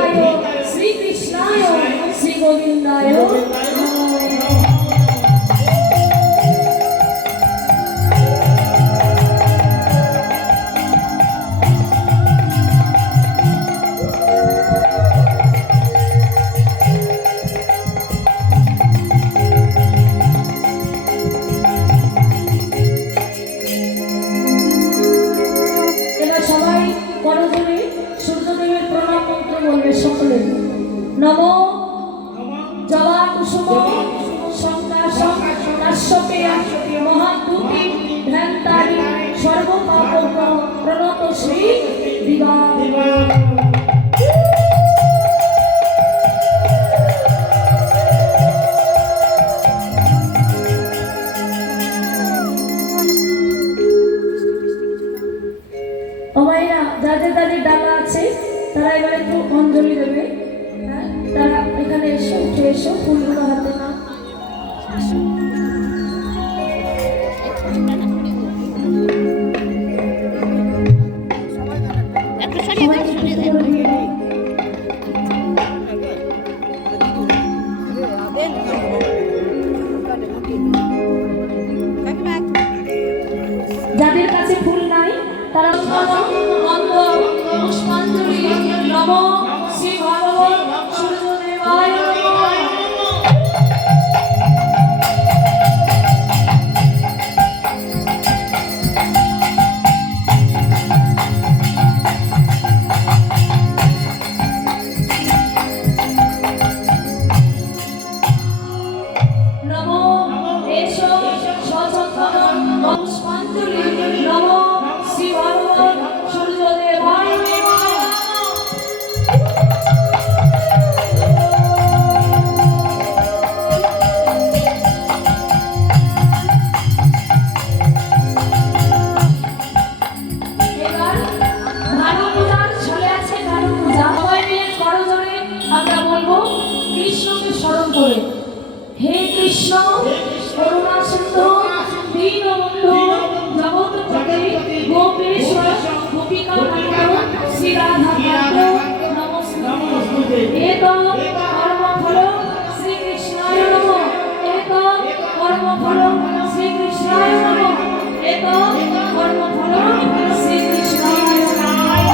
গোবিন্দায় শ্রীকৃষ্ণায় শ্রী গোবিন্দায় এবার সবাই করজোড়ে সূর্যদেবের প্রণাম মন্ত্র বলবে সকলে। নমো জবা কুসুম সংকাশম কাশ্যপেয়া মহাদ্যুতি ধ্যানতারি সর্বপাপ প্রণত শ্রী দিবা। মায়েরা যাদের যাদের ডালা আছে তারা এবার একটু অঞ্জলি দেবে। হ্যাঁ, তারা এখানে এসো, উঠে এসো, ফুলগুলো হাতে নাও। সবাইকে একটু করে দিয়ে দাও। যাদের কাছে ফুল নাই তারা গন্ধ পুষ্পাঞ্জলি নম শ্রী ভগবান সূর্যদেবায় নমঃ। নমো এসো সচন্দন পুষ্পাঞ্জলি নম শ্রী ভগবান সূর্যদেবায় নমঃ। এবার ভানু পূজার চলে আছে ভানু পূজা। সবাই মিলে করজোড়ে আমরা বলবো কৃষ্ণকে স্মরণ করে। হে কৃষ্ণ করুণা সিন্ধু দীনবন্ধু জগৎপতি গোপেশ্বর গোপিকা কান্ত শ্রী রাধা কান্ত নমস্তে। এক কর্মফল শ্রীকৃষ্ণায় নমঃ। এক কর্মফল শ্রীকৃষ্ণায় নমঃ। এক কর্মফল শ্রীকৃষ্ণায় নমঃ।